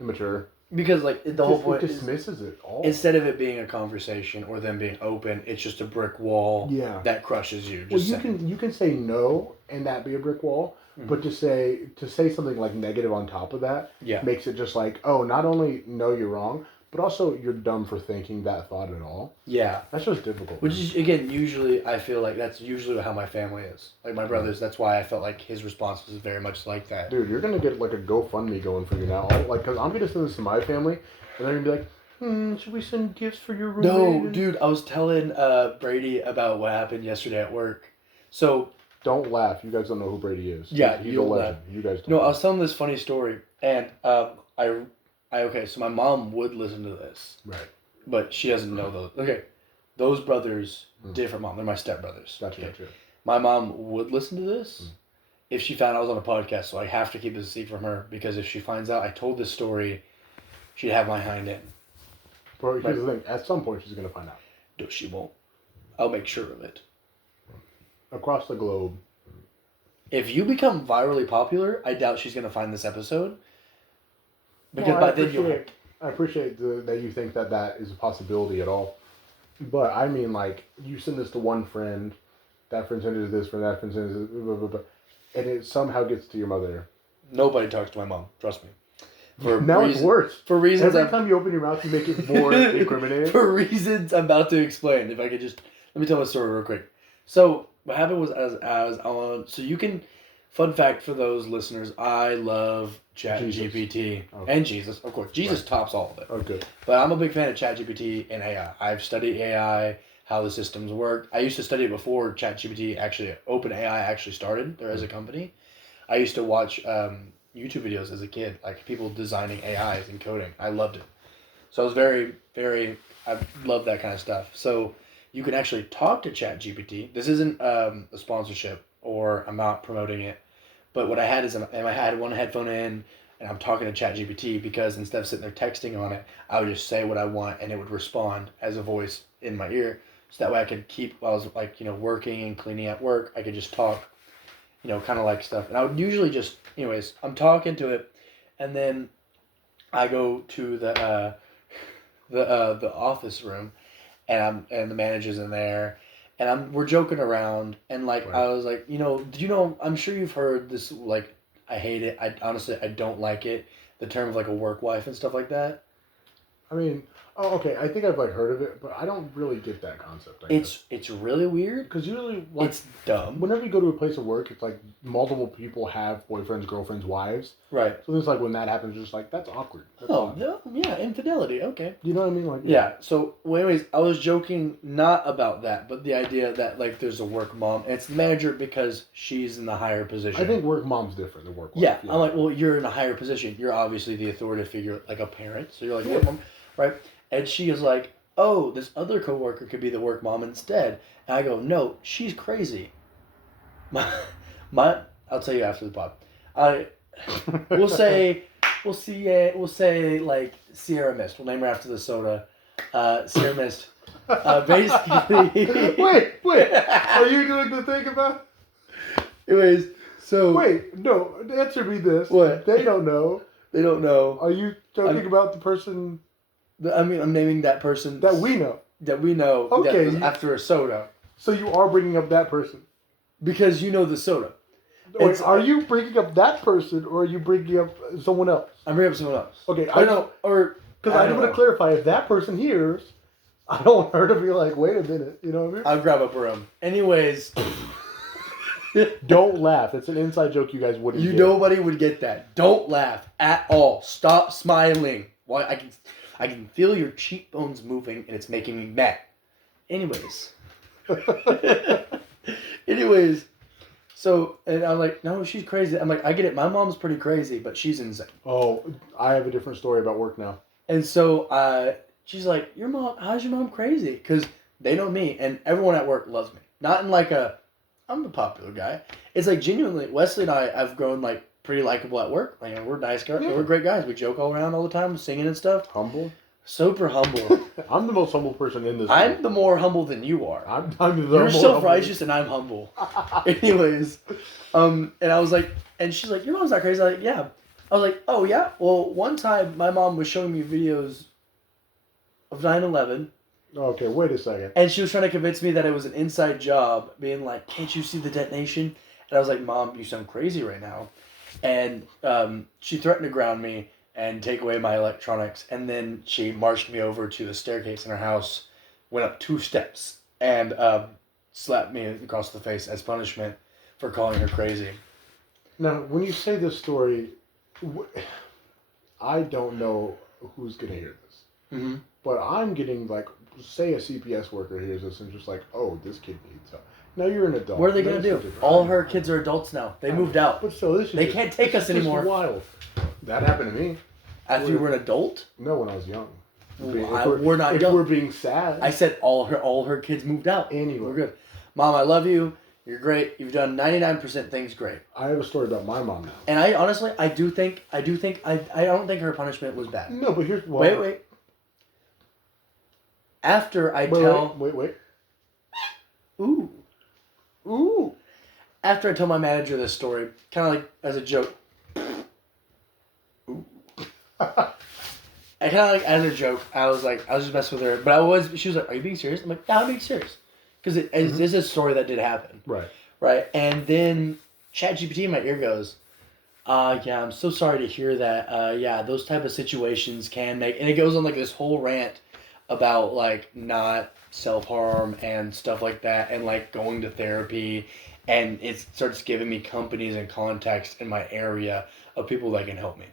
immature. Because like the whole point It is, dismisses it all. instead of it being a conversation or them being open, it's just a brick wall Yeah. that crushes you. Well, Just you can say no and that be a brick wall, but to say something like negative on top of that Yeah. makes it just like, oh, not only no, you're wrong, but also you're dumb for thinking that thought at all. Yeah. That's just difficult. Which is, again, usually I feel like that's usually how my family is. Like my brother's, that's why I felt like his response was very much like that. Dude, you're gonna get like a GoFundMe going for you now. Because I'm gonna send this to my family, and they're gonna be like, should we send gifts for your roommate? No, dude, I was telling Brady about what happened yesterday at work. So Don't laugh. You guys don't know who Brady is. Yeah, he's you a don't legend. You guys don't. no, know. I was telling this funny story, and okay, so my mom would listen to this, Right. but she doesn't know those. Okay, those brothers, different mom. They're my stepbrothers. Gotcha. Okay. Gotcha. My mom would listen to this if she found I was on a podcast, so I have to keep this a secret from her because if she finds out I told this story, she'd have my hind end. But here's the thing. At some point, she's gonna find out. No, she won't. I'll make sure of it. Across the globe. If you become virally popular, I doubt she's gonna find this episode. Because Well, by then you'll. I appreciate that you think that is a possibility at all. But I mean, like, you send this to one friend, that friend sends it to this friend, that friend sends it to blah, blah, blah, and it somehow gets to your mother. Nobody talks to my mom. Trust me. Now it's worse. For reasons Every time you open your mouth, you make it more incriminating. For reasons I'm about to explain. If I could just let me tell my story real quick. So what happened was as on. So you can. Fun fact for those listeners: I love ChatGPT and Jesus, of course. Jesus tops all of it. Oh, good. But I'm a big fan of ChatGPT and AI. I've studied AI, how the systems work. I used to study it before ChatGPT OpenAI actually started there as a company. I used to watch YouTube videos as a kid, like people designing AIs and coding. I loved it. So I was I love that kind of stuff. So you can actually talk to ChatGPT. This isn't a sponsorship or I'm not promoting it. But what I had is I had one headphone in and I'm talking to ChatGPT because instead of sitting there texting on it, I would just say what I want and it would respond as a voice in my ear. So that way I could keep, while I was like, working and cleaning at work, I could just talk, kind of like stuff. And I would usually just, anyways, I'm talking to it and then I go to the office room and the manager's in there. And we're joking around, and like I was like, I'm sure you've heard this. Like, I hate it. I honestly don't like it. The term of like a work wife and stuff like that. I mean, okay. I think I've like heard of it, but I don't really get that concept. It's really weird because usually like, it's dumb. Whenever you go to a place of work, it's like multiple people have boyfriends, girlfriends, wives. Right. So it's like when that happens, it's just like that's awkward. That's odd. No, yeah, infidelity. Okay. You know what I mean? Like yeah. So, well, anyways, I was joking not about that, but the idea that like there's a work mom. And it's the manager because she's in the higher position. I think work mom's different than work wife. Yeah, I'm like, well, you're in a higher position. You're obviously the authoritative figure, like a parent. So you're like, work mom, right? And she is like, oh, this other coworker could be the work mom instead. And I go, no, she's crazy. My, I'll tell you after the pod. We'll say like Sierra Mist. We'll name her after the soda. Sierra Mist. Basically. Wait. Are you doing the thing about? Anyways, so. Wait, no. Answer me this. What? They don't know. They don't know. Are you talking about the person? I'm naming that person that we know. That we know. Okay. That was after a soda. So you are bringing up that person because you know the soda. Wait, are you bringing up that person or are you bringing up someone else? I'm bringing up someone else. Okay, I know, or because I want to clarify if that person hears. I don't want her to be like, wait a minute, you know what I mean? I'll grab up her own. Anyways. Don't laugh. It's an inside joke you guys wouldn't get. Nobody would get that. Don't laugh at all. Stop smiling. Why? I can feel your cheekbones moving and it's making me mad. Anyways. So, and I'm like, no, she's crazy. I'm like, I get it. My mom's pretty crazy, but she's insane. Oh, I have a different story about work now. And so, she's like, how's your mom crazy? Because they know me and everyone at work loves me. Not in like I'm the popular guy. It's like genuinely, Wesley and I have grown like pretty likable at work. Like, we're nice guys. Yeah. We're great guys. We joke all around all the time, singing and stuff. Humble. Super humble. I'm the most humble person in this. I'm the more humble than you are. I'm the You're more self-righteous and I'm humble. Anyways, and I was like, and she's like, your mom's not crazy. I'm like, yeah. I was like, oh yeah? Well, one time my mom was showing me videos of 9/11. Okay, wait a second. And she was trying to convince me that it was an inside job, being like, can't you see the detonation? And I was like, Mom, you sound crazy right now. And she threatened to ground me and take away my electronics. And then she marched me over to the staircase in her house, went up 2 steps, and slapped me across the face as punishment for calling her crazy. Now, when you say this story, I don't know who's going to hear this. Mm-hmm. But I'm getting, like, say a CPS worker hears this and just like, oh, this kid needs help. Now you're an adult. What are they going to do? All her kids are adults now. They moved out. But still, this is They can't take us anymore. Wild. That happened to me. After you were an adult? No, when I was young. We're not if young. we're being sad. I said all her kids moved out. Anyway. We're good. Mom, I love you. You're great. You've done 99% things great. I have a story about my mom now. And I honestly, I don't think her punishment was bad. No, but here's Wait. After I tell... Wait. Ooh. After I tell my manager this story, kind of like as a joke. Ooh. I kind of like as a joke, I was just messing with her. But she was like, are you being serious? I'm like, yeah, I'm being serious. Because this is a story that did happen. Right. Right. And then ChatGPT in my ear goes, yeah, I'm so sorry to hear that. Yeah, those type of situations can make... And it goes on like this whole rant about like not self-harm and stuff like that and like going to therapy. And it starts giving me companies and contacts in my area of people that can help me.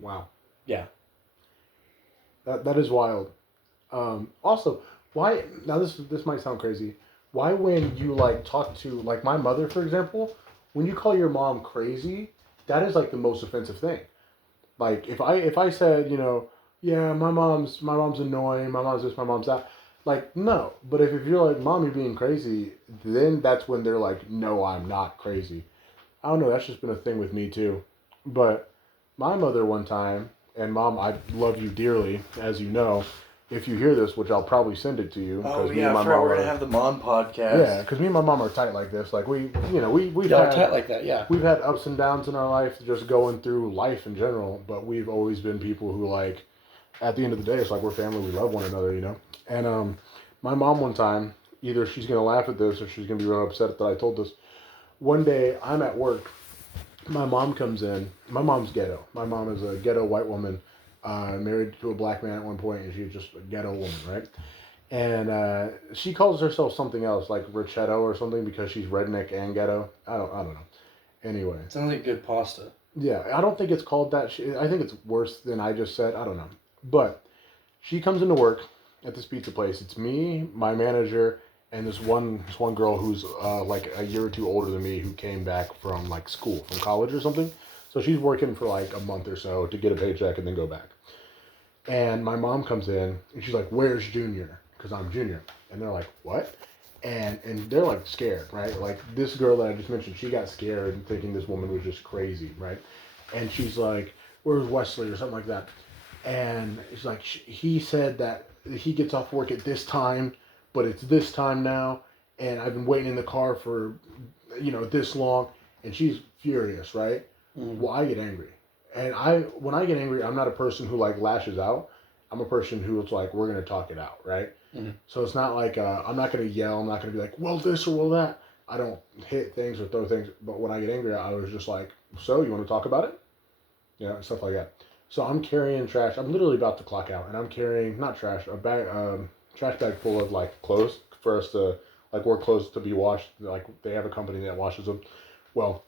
Wow. Yeah. That is wild. Also, why... Now, this might sound crazy. Why when you like talk to... Like my mother, for example, when you call your mom crazy, that is like the most offensive thing. Like if I said, you know... Yeah, my mom's annoying, my mom's this, my mom's that. Like, no. But if you're like, Mom, you're being crazy, then that's when they're like, no, I'm not crazy. I don't know, that's just been a thing with me too. But my mother one time, and Mom, I love you dearly, as you know. If you hear this, which I'll probably send it to you. Oh, yeah, I forgot we're going to have the Mom podcast. Yeah, because me and my mom are tight like this. Like, we've Y'all are tight like that, yeah. We've had ups and downs in our life, just going through life in general, but we've always been people who, like, at the end of the day, it's like we're family, we love one another, you know? And my mom one time, either she's going to laugh at this or she's going to be real upset that I told this. One day, I'm at work. My mom comes in. My mom's ghetto. My mom is a ghetto white woman, married to a black man at one point, and she's just a ghetto woman, right? And she calls herself something else, like Ricetto or something, because she's redneck and ghetto. I don't know. Anyway. Sounds like good pasta. Yeah, I don't think it's called that. I think it's worse than I just said. I don't know. But she comes into work at this pizza place. It's me, my manager, and this one girl who's like a year or two older than me who came back from like school, from college or something. So she's working for like a month or so to get a paycheck and then go back. And my mom comes in and she's like, "Where's Junior?" Because I'm Junior. And they're like, "What?" And they're like scared, right? Like this girl that I just mentioned, she got scared thinking this woman was just crazy, right? And she's like, "Where's Wesley?" or something like that. And it's like, he said that he gets off work at this time, but it's this time now, and I've been waiting in the car for, this long, and she's furious, right? Mm-hmm. Well, I get angry. And when I get angry, I'm not a person who, like, lashes out. I'm a person who's like, we're going to talk it out, right? Mm-hmm. So it's not like, I'm not going to yell, I'm not going to be like, well, this or well, that. I don't hit things or throw things, but when I get angry, I was just like, so, you want to talk about it? Yeah, stuff like that. So I'm carrying trash. I'm literally about to clock out, and I'm carrying, not trash, a bag, trash bag full of like clothes for us to, like, work clothes to be washed. Like they have a company that washes them. Well,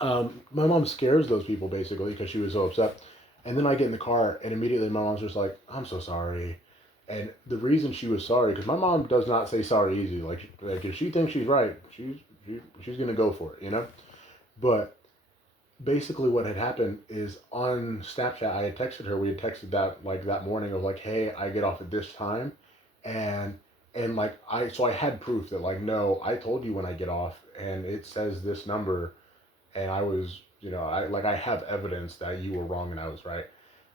my mom scares those people basically because she was so upset. And then I get in the car, and immediately my mom's just like, "I'm so sorry." And the reason she was sorry, because my mom does not say sorry easy. Like if she thinks she's right, she's gonna go for it, you know. But basically what had happened is on Snapchat, I had texted her. We had texted that morning of like, "Hey, I get off at this time," and like I had proof that like, no, I told you when I get off, and it says this number, and I was You know, I have evidence that you were wrong and I was right.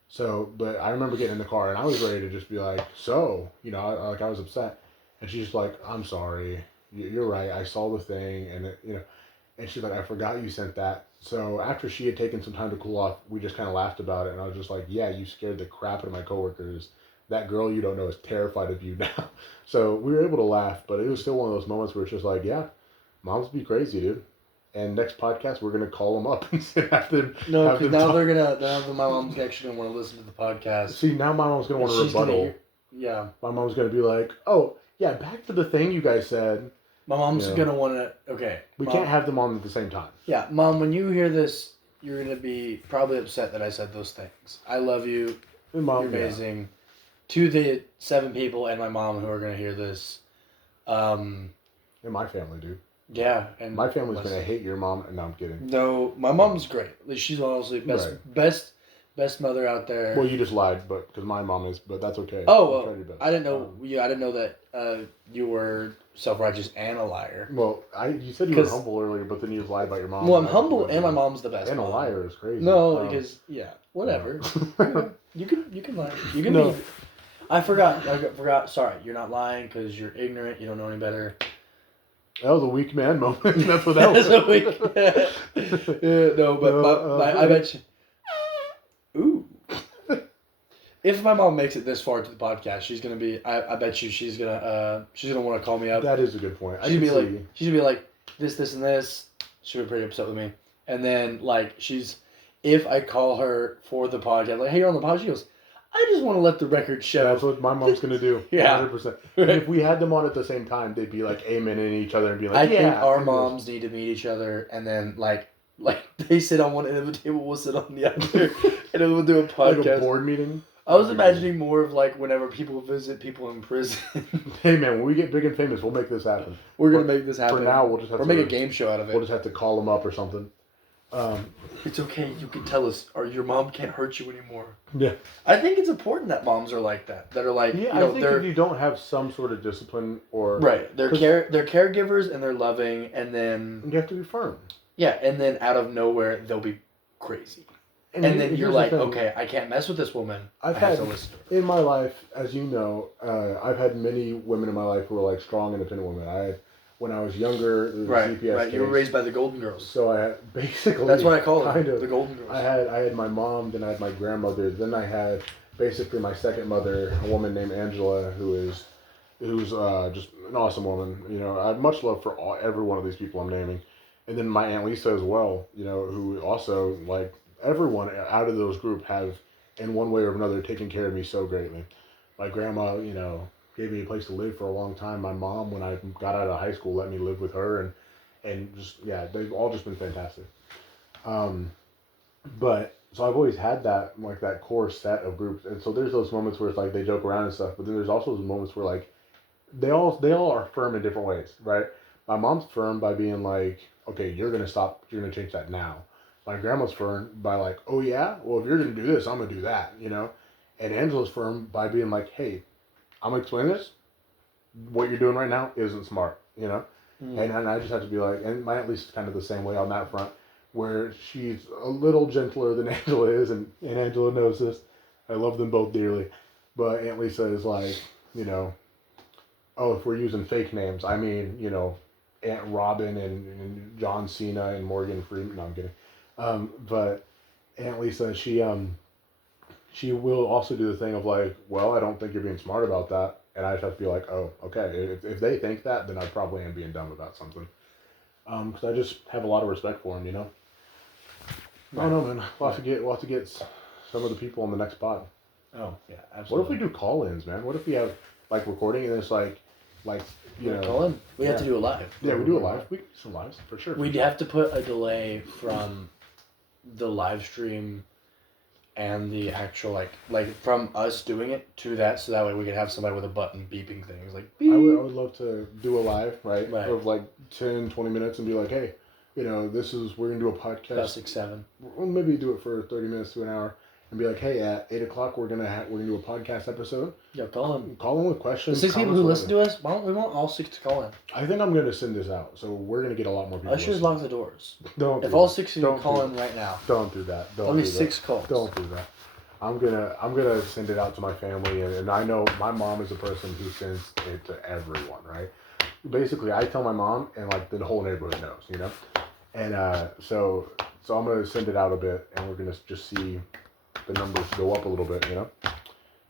So, but I remember getting in the car and I was ready to just be like, so, you know, I was upset. And she's just like, I'm sorry. You're right. I saw the thing and, you know, and she's like, I forgot you sent that. So after she had taken some time to cool off, we just kind of laughed about it. And I was just like, yeah, you scared the crap out of my coworkers. That girl you don't know is terrified of you now. So we were able to laugh, but it was still one of those moments where it's just like, yeah, moms be crazy, dude. And next podcast, we're gonna call them up and have them. No, have because them now talk. my mom's actually gonna want to listen to the podcast. See, now my mom's gonna want to She's gonna rebuttal. hear- yeah, My mom's gonna be like, "Oh, yeah, back to the thing you guys said. my mom's Yeah. gonna want to. Okay, We Mom, can't have them on at the same time." Yeah, Mom, when you hear this, you're gonna be probably upset that I said those things. I love you. And Mom, You're amazing. To the 7 people and my mom who are gonna hear this, yeah. And my family, dude. yeah, and My family's Leslie. gonna hate your mom. No, I'm kidding. No, my mom's great. Like, she's honestly best mother out there. Well, you just lied, but because my mom is, but that's okay. Oh, You well, tried your best. I didn't know. I didn't know that you were self-righteous and a liar. Well, you said you were 'Cause- humble earlier, but then you just lied about your mom. Well, I'm I humble, just- and my mom's the best. And a mom. liar is crazy. No, because whatever. You can lie. You can No. be. I forgot. Sorry, you're not lying because you're ignorant. You don't know any better. That was a weak man moment. That's what that was. So no, but I bet you. Ooh. If my mom makes it this far to the podcast, she's gonna be. I bet you she's gonna want to call me up. That is a good point. She's gonna be like this and this. She'll be pretty upset with me. And then if I call her for the podcast, like, hey, you're on the podcast, she goes, I just want to let the record show. That's what my mom's gonna do. Yeah. 100%. If we had them on at the same time, they'd be like amening each other and be like, I "Yeah." think our do this." moms need to meet each other, and then like they sit on one end of the table, we'll sit on the other, and then we'll do a like podcast. a board meeting. I was imagining more of like whenever people visit people in prison. Hey man, when we get big and famous, we'll make this happen. We're gonna make this happen. For now, we'll just have or to make a game show out of We'll it. just have to call them up or something. It's okay. You can tell us, or your mom can't hurt you anymore. Yeah. I think it's important that moms are like that. That are like, Yeah, you know, I think they're if you don't have some sort of discipline or right. They're 'cause- they're caregivers and they're loving, and then you have to be firm. yeah, and then out of nowhere they'll be crazy, and then you're here's the like, thing. okay, I can't mess with this woman. I've I have had to listen to her. in my life, as you know, I've had many women in my life who were like strong, independent women. I had when I was younger, there was a Right, CPS right. You were case. raised by the Golden Girls. So I had basically That's what I call kind them, of the Golden Girls. I had my mom, then I had my grandmother, then I had basically my second mother, a woman named Angela, who's just an awesome woman. You know, I have much love for every one of these people I'm naming, and then my Aunt Lisa as well. You know, who also like everyone out of those group have in one way or another taken care of me so greatly. My grandma, you know, gave me a place to live for a long time. My mom, when I got out of high school, let me live with her, and just they've all just been fantastic. But so I've always had that like that core set of groups, and so there's those moments where it's like they joke around and stuff, but then there's also those moments where like they all are firm in different ways, right? My mom's firm by being like, okay, you're gonna change that now. My grandma's firm by like, oh yeah, well if you're gonna do this, I'm gonna do that, you know. And Angela's firm by being like, hey, I'm gonna explain this. What you're doing right now isn't smart, you know. And I just have to be like, and my Aunt Lisa's kind of the same way on that front, where she's a little gentler than Angela is, and Angela knows this. I love them both dearly, but Aunt Lisa is like, you know, oh, if we're using fake names, I mean, you know, Aunt Robin and John Cena and Morgan Freeman. No, I'm kidding. But Aunt Lisa, she will also do the thing of like, well, I don't think you're being smart about that. And I just have to be like, oh, okay. If they think that, then I probably am being dumb about something. Because I just have a lot of respect for them, you know? I don't know, man. We'll have to get some of the people on the next pod. Oh yeah, What absolutely. if we do call-ins, man? What if we have like recording and it's like you know? Call in. We have to do it live. Yeah, we do it live. We can do some lives for sure. We'd have to put a delay from the live stream and the actual like from us doing it to that, so that way we could have somebody with a button beeping things like beep. I would love to do a live, right? Right. Of like 10, 20 minutes and be like, hey, you know, we're going to do a About podcast. 6, 7. Or maybe do it for 30 minutes to an hour. and be like, hey, at 8:00 we're gonna do a podcast episode. Yeah, call him. Call in with The questions. 6 people comments, who listen whatever. to us, we want all 6 to call in. I think I'm gonna send this out, so we're gonna get a lot more people. Ushers lock the doors. Don't. If do all that. 6 of you Don't call do in right now, Don't do that. Don't only do that. 6 calls. Don't do that. I'm gonna send it out to my family, and I know my mom is the person who sends it to everyone, right? Basically, I tell my mom, and like the whole neighborhood knows, you know. And so I'm gonna send it out a bit, and we're gonna just see the numbers go up a little bit, you know.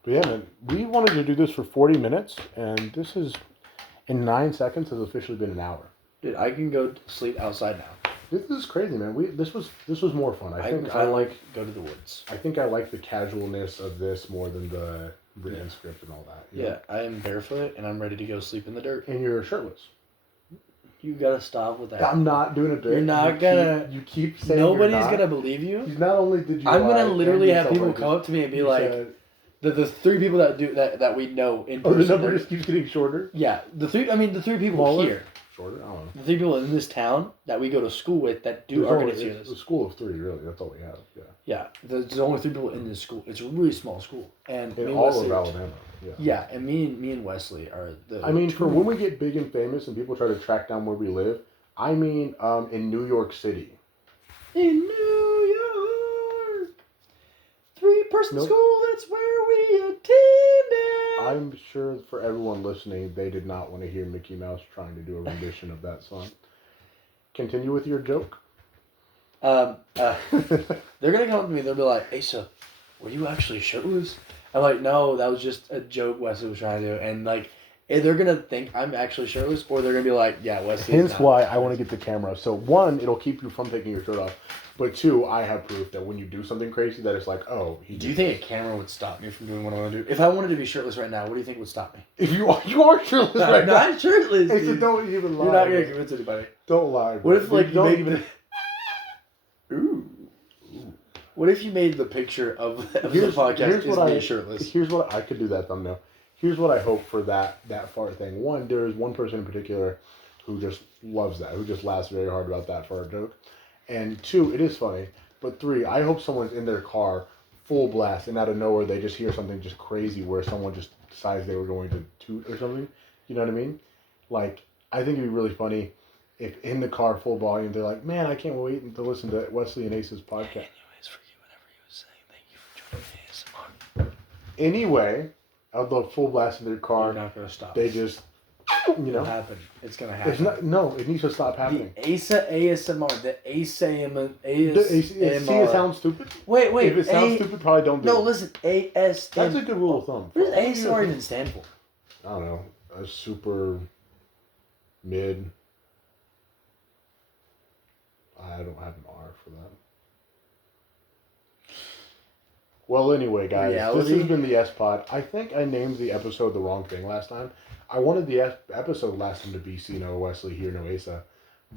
But yeah, man, we wanted to do this for 40 minutes, and this is in 9 seconds has officially been an hour. Dude, I can go sleep outside now. This is crazy, man. This was more fun. I think I like go to the woods. I think I like the casualness of this more than the written script and all that. you know? Yeah, I am barefoot and I'm ready to go sleep in the dirt. And you're shirtless. You gotta stop with that. I'm not doing a bit. You're not gonna- You keep saying Nobody's you're not. gonna believe you. He's not only did you. I'm lie, gonna literally and you have felt people like come this. up to me and be You like, said- the 3 people that we know in "Oh, the person. number they're- just keeps getting shorter." Yeah, the 3 people Smaller? here, Shorter. I don't know. the 3 people in this town that we go to school with that There's are only- gonna see it's this. a school of 3, really. That's all we have. Yeah. Yeah, there's only 3 people in this school. It's a really small school, and me In and all Wesley, of Alabama. Yeah. Yeah, and me and Wesley are the. I mean, for 2 when we get big and famous and people try to track down where we live, I mean, in New York City. in New York, 3-person Nope. school. That's where we attended. I'm sure for everyone listening, they did not want to hear Mickey Mouse trying to do a rendition of that song. Continue with your joke. They're gonna come up to me. They'll be like, "Asa, were you actually shirtless?" I'm like, "No, that was just a joke Wesley was trying to do." And like, they're gonna think I'm actually shirtless, or they're gonna be like, "Yeah, Wesley." Hence why I want to get the camera. So 1, it'll keep you from taking your shirt off. But 2, I have proof that when you do something crazy, that it's like, oh, he. Do you think a camera would stop me from doing what I want to do? If I wanted to be shirtless right now, what do you think would stop me? If you are shirtless right I'm now. not shirtless. Hey, so Dude. don't even lie. You're not gonna bro. convince anybody. Don't lie. What bro. if like you don't make even. Ooh. What if you made the picture of the Here's podcast is what me I shirtless? Here's what I could do that thumbnail. Here's what I hope for that fart thing. 1, there is one person in particular who just loves that, who just laughs very hard about that fart joke. And 2, it is funny. But 3, I hope someone's in their car full blast and out of nowhere they just hear something just crazy where someone just decides they were going to toot or something. You know what I mean? Like, I think it'd be really funny if in the car full volume they're like, man, I can't wait to listen to Wesley and Ace's podcast. Anyways, for you, whatever you was saying, thank you for joining ASMR. Anyway, out the full blast in their You're car, not gonna stop. they just, you It'll know, happen. It's gonna happen. it's not. No, it needs to stop happening. The ASA ASMR. The ASMR. See, it sounds stupid. Wait. If it sounds stupid, probably don't do it. No, listen. AS. That's a good rule of thumb. What does ASMR even stand for? I don't know. A super mid. I don't have an R for that. Well, anyway, guys, this Reality? has been the S-Pod. I think I named the episode the wrong thing last time. I wanted the episode last time to be See No Wesley, Hear No Asa.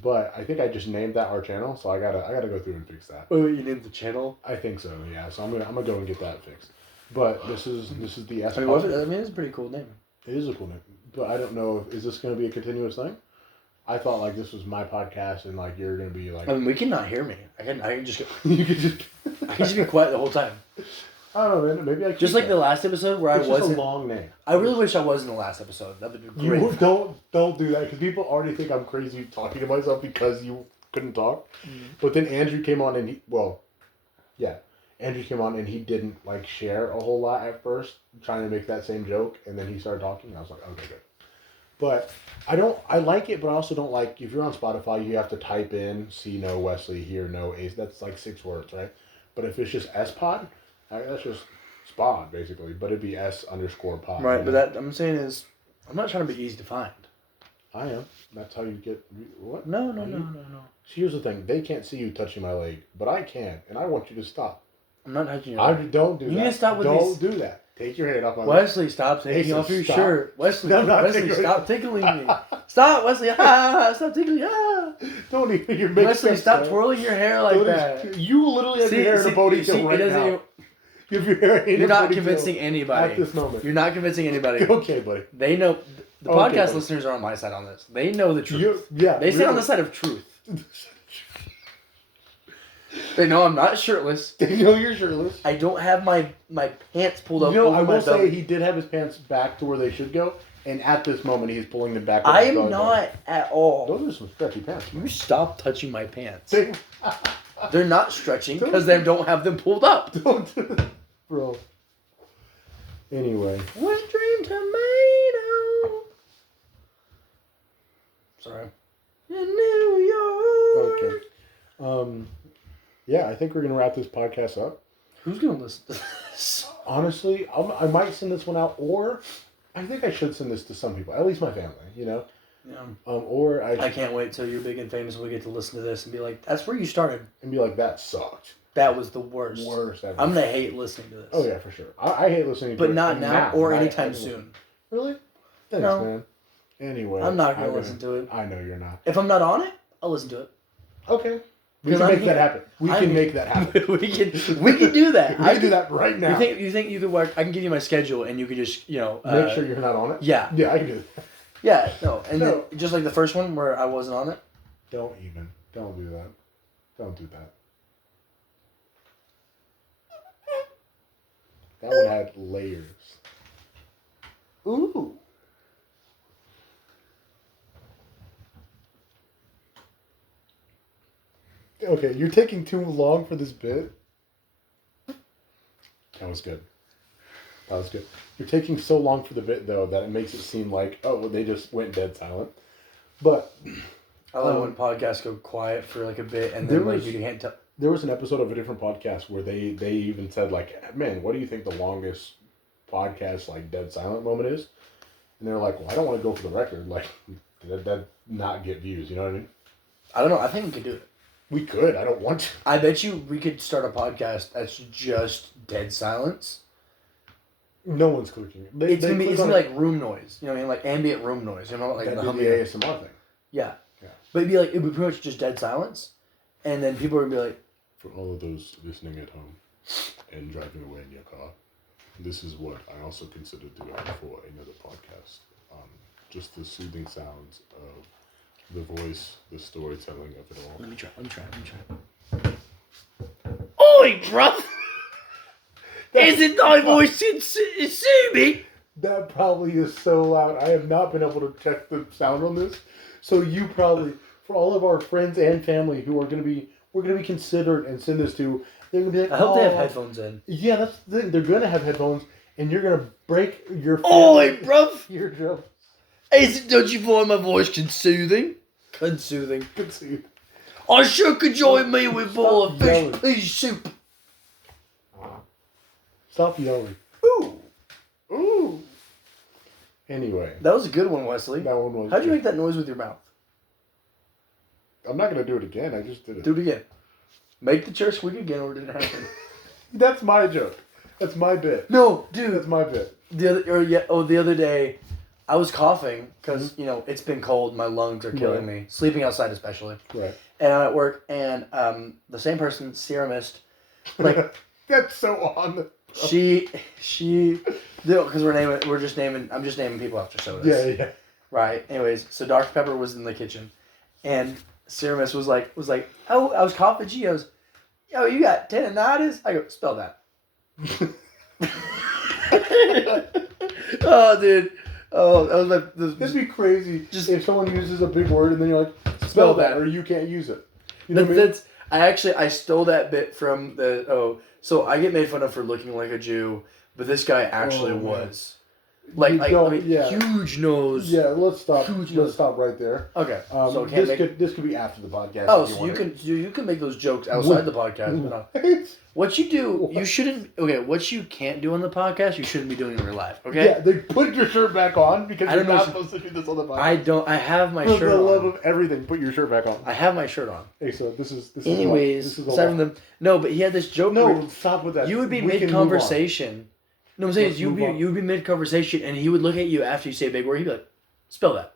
But I think I just named that our channel, so I gotta go through and fix that. Oh, you named the channel. I think so, yeah. So I'm gonna go and get that fixed. But this is the I S-Pod. mean, it's a pretty cool name. It is a cool name, but I don't know. Is this going to be a continuous thing? I thought like this was my podcast, and like you're going to be like. I mean, we cannot hear me. I can just you could just. I can just be quiet the whole time. I don't know, man. Maybe I. Just like the last episode where It's I just wasn't. a long name. I really wish I was in the last episode. That would be great. You don't do that because people already think I'm crazy talking to myself because you couldn't talk. But then Andrew came on and Andrew came on and he didn't like share a whole lot at first, trying to make that same joke, and then he started talking, and I was like, okay, good. But I like it, but I also don't like, if you're on Spotify, you have to type in See No Wesley, Hear No Ace. That's like 6 words, right? But if it's just S-Pod, that's just Spod, basically. But it'd be S_pod. Right, but that I'm saying is, I'm not trying to be easy to find. I am. That's how you get, what? No. Here's the thing. They can't see you touching my leg, but I can, and I want you to stop. I'm not touching your I leg. don't do You that. need to stop with Don't these- do that. Take your hand off my leg. Wesley, stop taking Asa, off your stop. shirt. Wesley, I'm not Wesley, taking- stop tickling me. Stop, Wesley. Stop tickling. Don't even. You're making Wesley, sense, stop man. twirling your hair like Don't that. even- You literally have your hair in a it ponytail right doesn't now. even- You have your hair in You're a not ponytail convincing anybody. at this moment. You're not convincing anybody. Okay, buddy. They know. The Okay, podcast buddy. listeners are on my side on this. They know the truth. Yeah. They stand on really. the side of truth. They know I'm not shirtless. They know you're shirtless. I don't have my pants pulled up. You know, over I my will say belly. he did have his pants back to where they should go, and at this moment he's pulling them back. I with his am belly not at all. button. Those are some stretchy pants. You stop touching my pants. They- They're not stretching because they don't have them pulled up. Don't do that, bro. Anyway, Wet Dream Tomato. Sorry. In New York. okay. Yeah, I think we're gonna wrap this podcast up. Who's gonna listen to this? Honestly, I might send this one out, or I think I should send this to some people, at least my family. You know. Yeah. Or I can't wait till you're big and famous and we get to listen to this and be like, that's where you started. and be like, that sucked. That was the worst. Worst ever. I'm gonna hate listening to this. Oh yeah, for sure. I hate listening to But it. not now or I- anytime I- soon. Really? Thanks, No. man. Anyway. I'm not gonna I'm listen to it. I know you're not. If I'm not on it, I'll listen to it. Okay. We 'Cause can I'm make that here. happen. We I'm can here. make that happen. we can do that. We can do that right now. You think you could work? I can give you my schedule and you can just Make sure you're not on it? Yeah. Yeah, I can do that. Yeah. No. And No. then just like the first one where I wasn't on it. Don't even. Don't do that. Don't do that. That one had layers. Ooh. Okay, you're taking too long for this bit. That was good. That was good. You're taking so long for the bit, though, that it makes it seem like, oh, they just went dead silent. But I like when podcasts go quiet for like a bit and There then like was- you can't tell. there was an episode of a different podcast where they even said, like, man, what do you think the longest podcast, like, dead silent moment is? And they're like, well, I don't want to go for the record. Like, that not get views, you know what I mean? I don't know. I think we could do it. We could. I don't want to. I bet you we could start a podcast that's just dead silence. No one's clicking. It's gonna be click it's on gonna be it. like room noise. You know what I mean? Like ambient room noise. You know, like That'd the be the humming. ASMR thing. Yeah. Yeah. But it'd be pretty much just dead silence, and then people would be like, For all of those listening at home and driving away in your car, this is what I also consider doing for another podcast. Just the soothing sounds of the voice, the storytelling of it all. "Let me try. Oi, bruv! Isn't thy voice soothing?" That probably is so loud. I have not been able to check the sound on this. So you probably, for all of our friends and family who are we're gonna be considerate and send this to, they're gonna be like, I hope they have "Oh." headphones in. Yeah, that's the thing. They're gonna have headphones, and you're gonna break your Oi, bruv! eardrum. Don't you find my voice soothing? Soothing. Good to see. I sure could join me with a bowl of fish yelling. pea soup. Stop yelling. Ooh, Ooh. Anyway, that was a good one, Wesley. that one was. How'd you make that noise with your mouth? I'm not gonna do it again. I just did it. Do it again. Make the chair squeak again, or did it happen? That's my joke. That's my bit. No, dude. That's my bit. The other day, I was coughing because it's been cold. My lungs are killing me. Sleeping outside, especially. Right. And I'm at work, and the same person, Ceramist, like That's so on. she, because I'm just naming people after sodas. Yeah. Right. Anyways, so Dr. Pepper was in the kitchen, and Ceramist was like, oh, I was coughing. She goes, yo, you got tendonitis? I go, spell that. Oh, dude. Oh, that was It'd be crazy Just- if someone uses a big word and then you're like, spell that, or you can't use it. You know what I mean? I stole that bit from so I get made fun of for looking like a Jew, but this guy actually Oh, man. was. Like, You I don't- mean, yeah. huge nose. Yeah, let's stop. Huge Let's nose. stop right there. Okay. So it can't this could be after the podcast. Oh, if so want you can make those jokes outside the podcast. But not. What you do, you shouldn't. Okay, what you can't do on the podcast, you shouldn't be doing in real life. Okay. Yeah, they put your shirt back on because I you're don't know not if- supposed to do this on the podcast. I don't. I have my For shirt the love on. of everything, put your shirt back on. I have my shirt on. Hey, so this is. Anyways, this is aside from them, no, but he had this joke. where No, stop with that. you would be We can mid move on. conversation. No, I'm saying Let's is move on. you would be mid conversation, and he would look at you after you say a big word. He'd be like, "Spell that."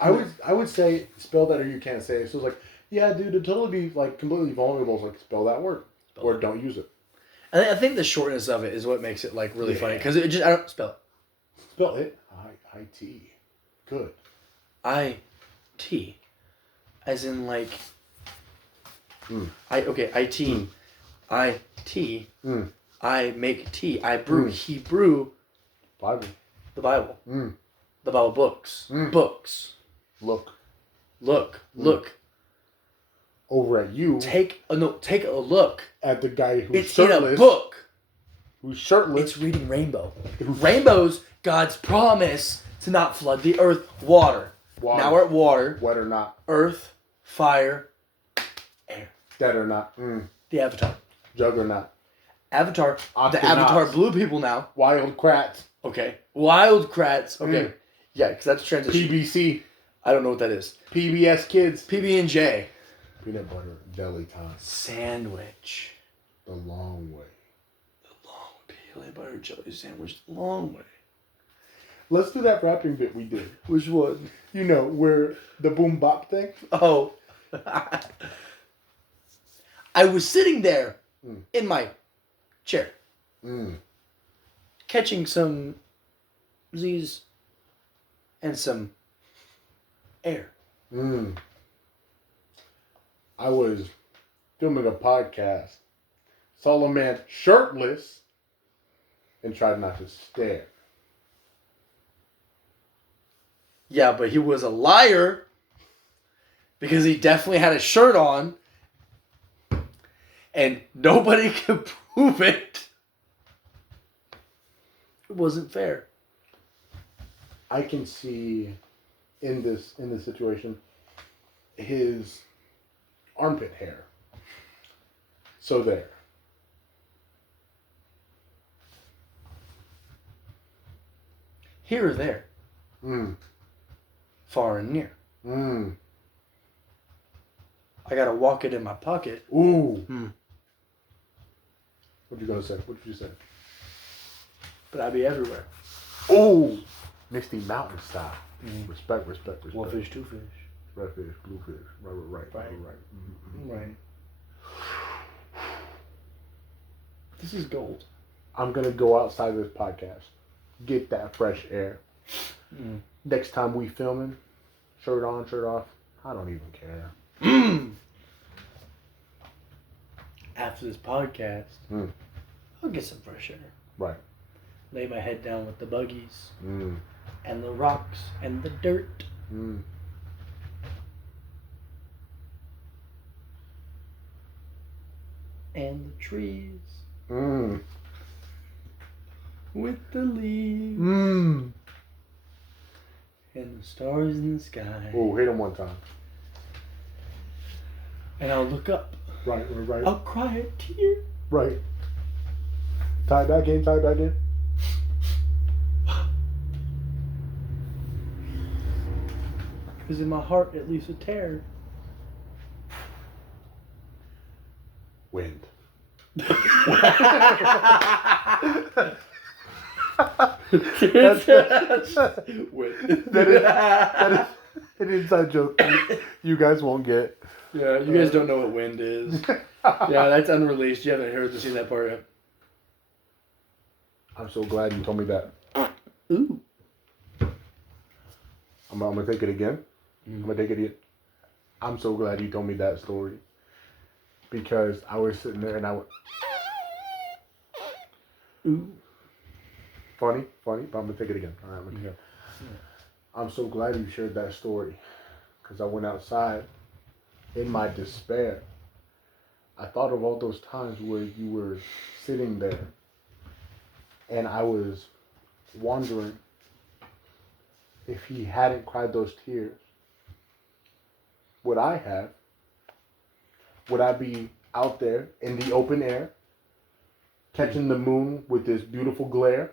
I would say spell that or you can't say it. So it's like, yeah, dude, to totally be like completely vulnerable is like spell that word or don't use it. I think the shortness of it is what makes it like really funny because it just I don't spell it. Spell it. I-T. Good. I-T, as in like IT. IT. Mm. I make tea. I brew. Mm. He brew Bible. the Bible. Mm. The Bible books. Mm. Books. Look Look. Mm. Look. over at you Take a look. at the guy who's It's in shirtless. a book. Who's shirtless. It's reading Rainbow. Rainbow's God's promise to not flood the earth. Water. Water. Now we're at water. Wet or not. Earth. Fire. Air. Dead or not. Mm. The Avatar. Juggernaut. Avatar. The Octonauts. Avatar blue people now. Wild Kratts. Okay. Wild Kratts. Okay. Mm. Yeah, because that's a transition. PBC. I don't know what that is. PBS Kids. PB&J. Peanut butter jelly time. Sandwich. The long way. The long peanut butter jelly sandwich. The long way. Let's do that rapping bit we did. Which one? You know, where the boom bop thing. Oh. I was sitting there Mm. in my chair, Mm. catching some Z's and some air. Mm. I was filming a podcast, saw a man shirtless, and tried not to stare. Yeah, but he was a liar because he definitely had a shirt on and nobody could prove it. It wasn't fair. I can see in this situation his armpit hair. So there. Here or there, Mm. far and near. Mm. I gotta walk it in my pocket. Ooh. Hmm. What you gonna say? What did you say? But I'd be everywhere. Ooh. Misty Mountain style. Mm. Respect, respect, respect. One fish, two fish. Red fish, blue fish. Right. Mm-hmm. Right. This is gold. I'm gonna go outside this podcast, get that fresh air. Mm. Next time we filming, shirt on, shirt off, I don't even care. After this podcast, Mm. I'll get some fresh air. Right. Lay my head down with the buggies Mm. and the rocks and the dirt. Mm. And the trees Mm. with the leaves Mm. and the stars in the sky. Oh, hit him one time. And I'll look up. Right. I'll cry a tear. Right. Tie it back in, tie it back in. Because in my heart it leaves a tear. Wind. That is an inside joke you guys won't get. Yeah, you guys don't know what wind is. Yeah, that's unreleased. You haven't heard to see that part yet. I'm so glad you told me that. Ooh. I'm gonna take it again. I'm gonna take it again. I'm so glad you told me that story. Because I was sitting there and I went, Ooh. funny, but I'm gonna take it again. All right, I'm gonna take it. I'm so glad you shared that story. Because I went outside in my despair. I thought of all those times where you were sitting there and I was wondering if he hadn't cried those tears, would I have? Would I be out there in the open air, catching the moon with this beautiful glare?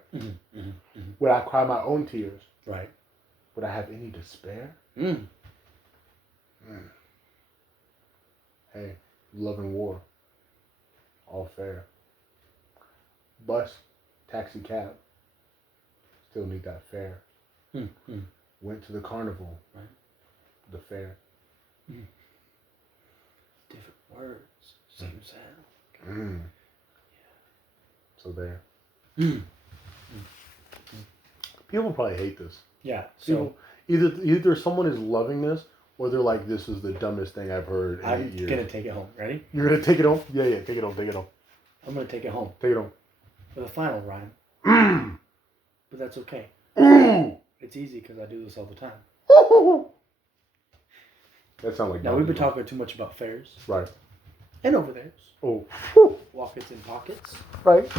Would I cry my own tears? Right. Would I have any despair? Hey, love and war, all fair. Bus, taxi, cab, still need that fare. Went to the carnival, Right. the fair. Different words, same sound. So there. People probably hate this. Yeah. So People, either someone is loving this or they're like, "This is the dumbest thing I've heard in I'm 8 years." gonna take it home. Ready? You're gonna take it home? Yeah, take it home. Take it home. I'm gonna take it home Take it home. with a final rhyme. But that's okay. Ooh. It's easy because I do this all the time. That sounds like Now we've been talking too much about fairs right. and over there's Oh, lockets in pockets, right.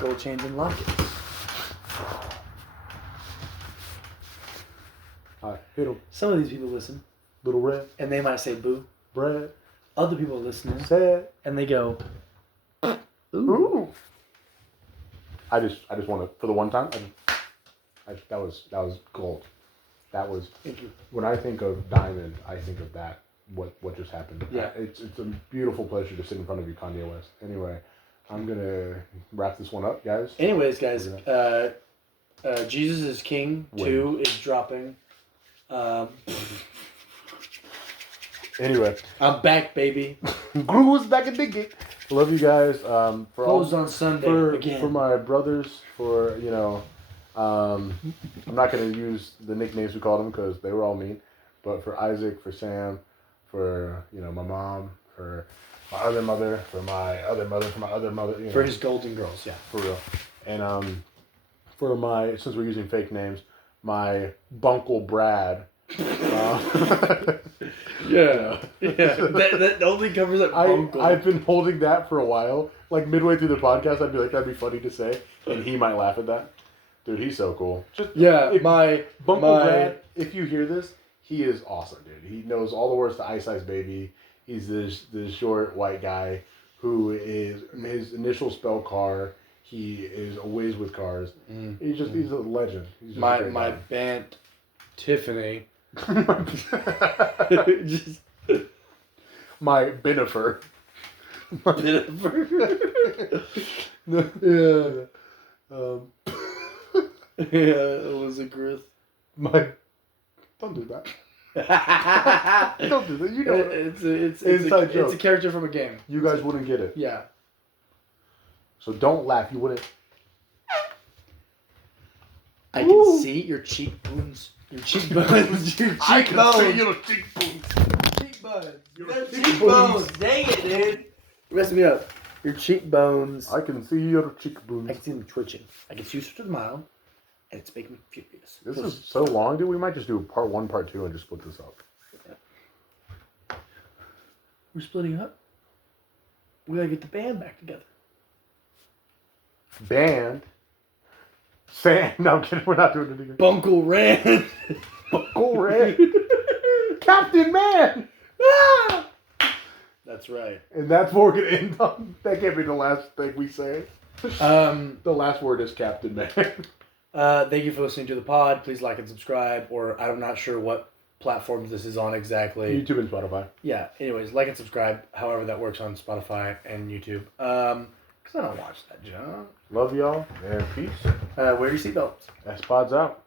gold chains in lockets. Hit him. Some of these people listen Little red and they might say boo. bread. Other people are listening Sad. and they go, ooh. Ooh. I just want to, for the one time. That was gold. That was, Thank you. when I think of Diamond, I think of that. What just happened? Yeah. It's a beautiful pleasure to sit in front of you, Kanye West. Anyway, I'm gonna wrap this one up, guys. Anyways, guys, Jesus is King 2 is dropping. Anyway, I'm back, baby. Gru's back in the gig. Love you guys. For Closed all, on Sunday for again. my brothers, for I'm not gonna use the nicknames we called them because they were all mean. But for Isaac, for Sam, for my mom, for my other mother, for my other mother, for my other mother. For his Golden Girls, yeah. For real. And for my, since we're using fake names, my Bunkle Brad. Yeah. That only covers up Uncle. I've been holding that for a while. Like midway through the podcast, I'd be like, that'd be funny to say. And he might laugh at that. Dude, he's so cool. My Bunkle Brad, if you hear this, he is awesome, dude. He knows all the words to Ice Ice Baby. He's this short white guy who is, his initial spell car. He is a whiz with cars. He's a legend. He's just my a great guy. Aunt Tiffany. Just My Benifer. yeah. Yeah. It was a growth. Don't do that. Don't do that. You know it's Inside it's joke. a character from a game. you guys wouldn't get it. Yeah. So don't laugh. You wouldn't. I can see your cheekbones. Your cheekbones. Your cheekbones. your cheekbones. Cheekbones. Your Your cheekbones. cheekbones. Dang it, dude. You're messing me up. Your cheekbones. I can see your cheekbones. I can see them twitching. I can see you switch to the smile, and it's making me furious. This is so long, dude. We might just do part 1, part 2, and just split this up. We're splitting up. We gotta get the band back together. Band. Sam. No, I'm kidding. We're not doing it again. Bunkle Rand. Bunkle Red. Captain Man. Ah! That's right. And that's what we're going to end on. That can't be the last thing we say. The last word is Captain Man. Thank you for listening to the pod. Please like and subscribe, or I'm not sure what platforms this is on exactly. YouTube and Spotify. Yeah. Anyways, like and subscribe. However that works on Spotify and YouTube. Because I don't watch that junk. Love y'all and peace. Wear your seatbelts. S-Pod's out.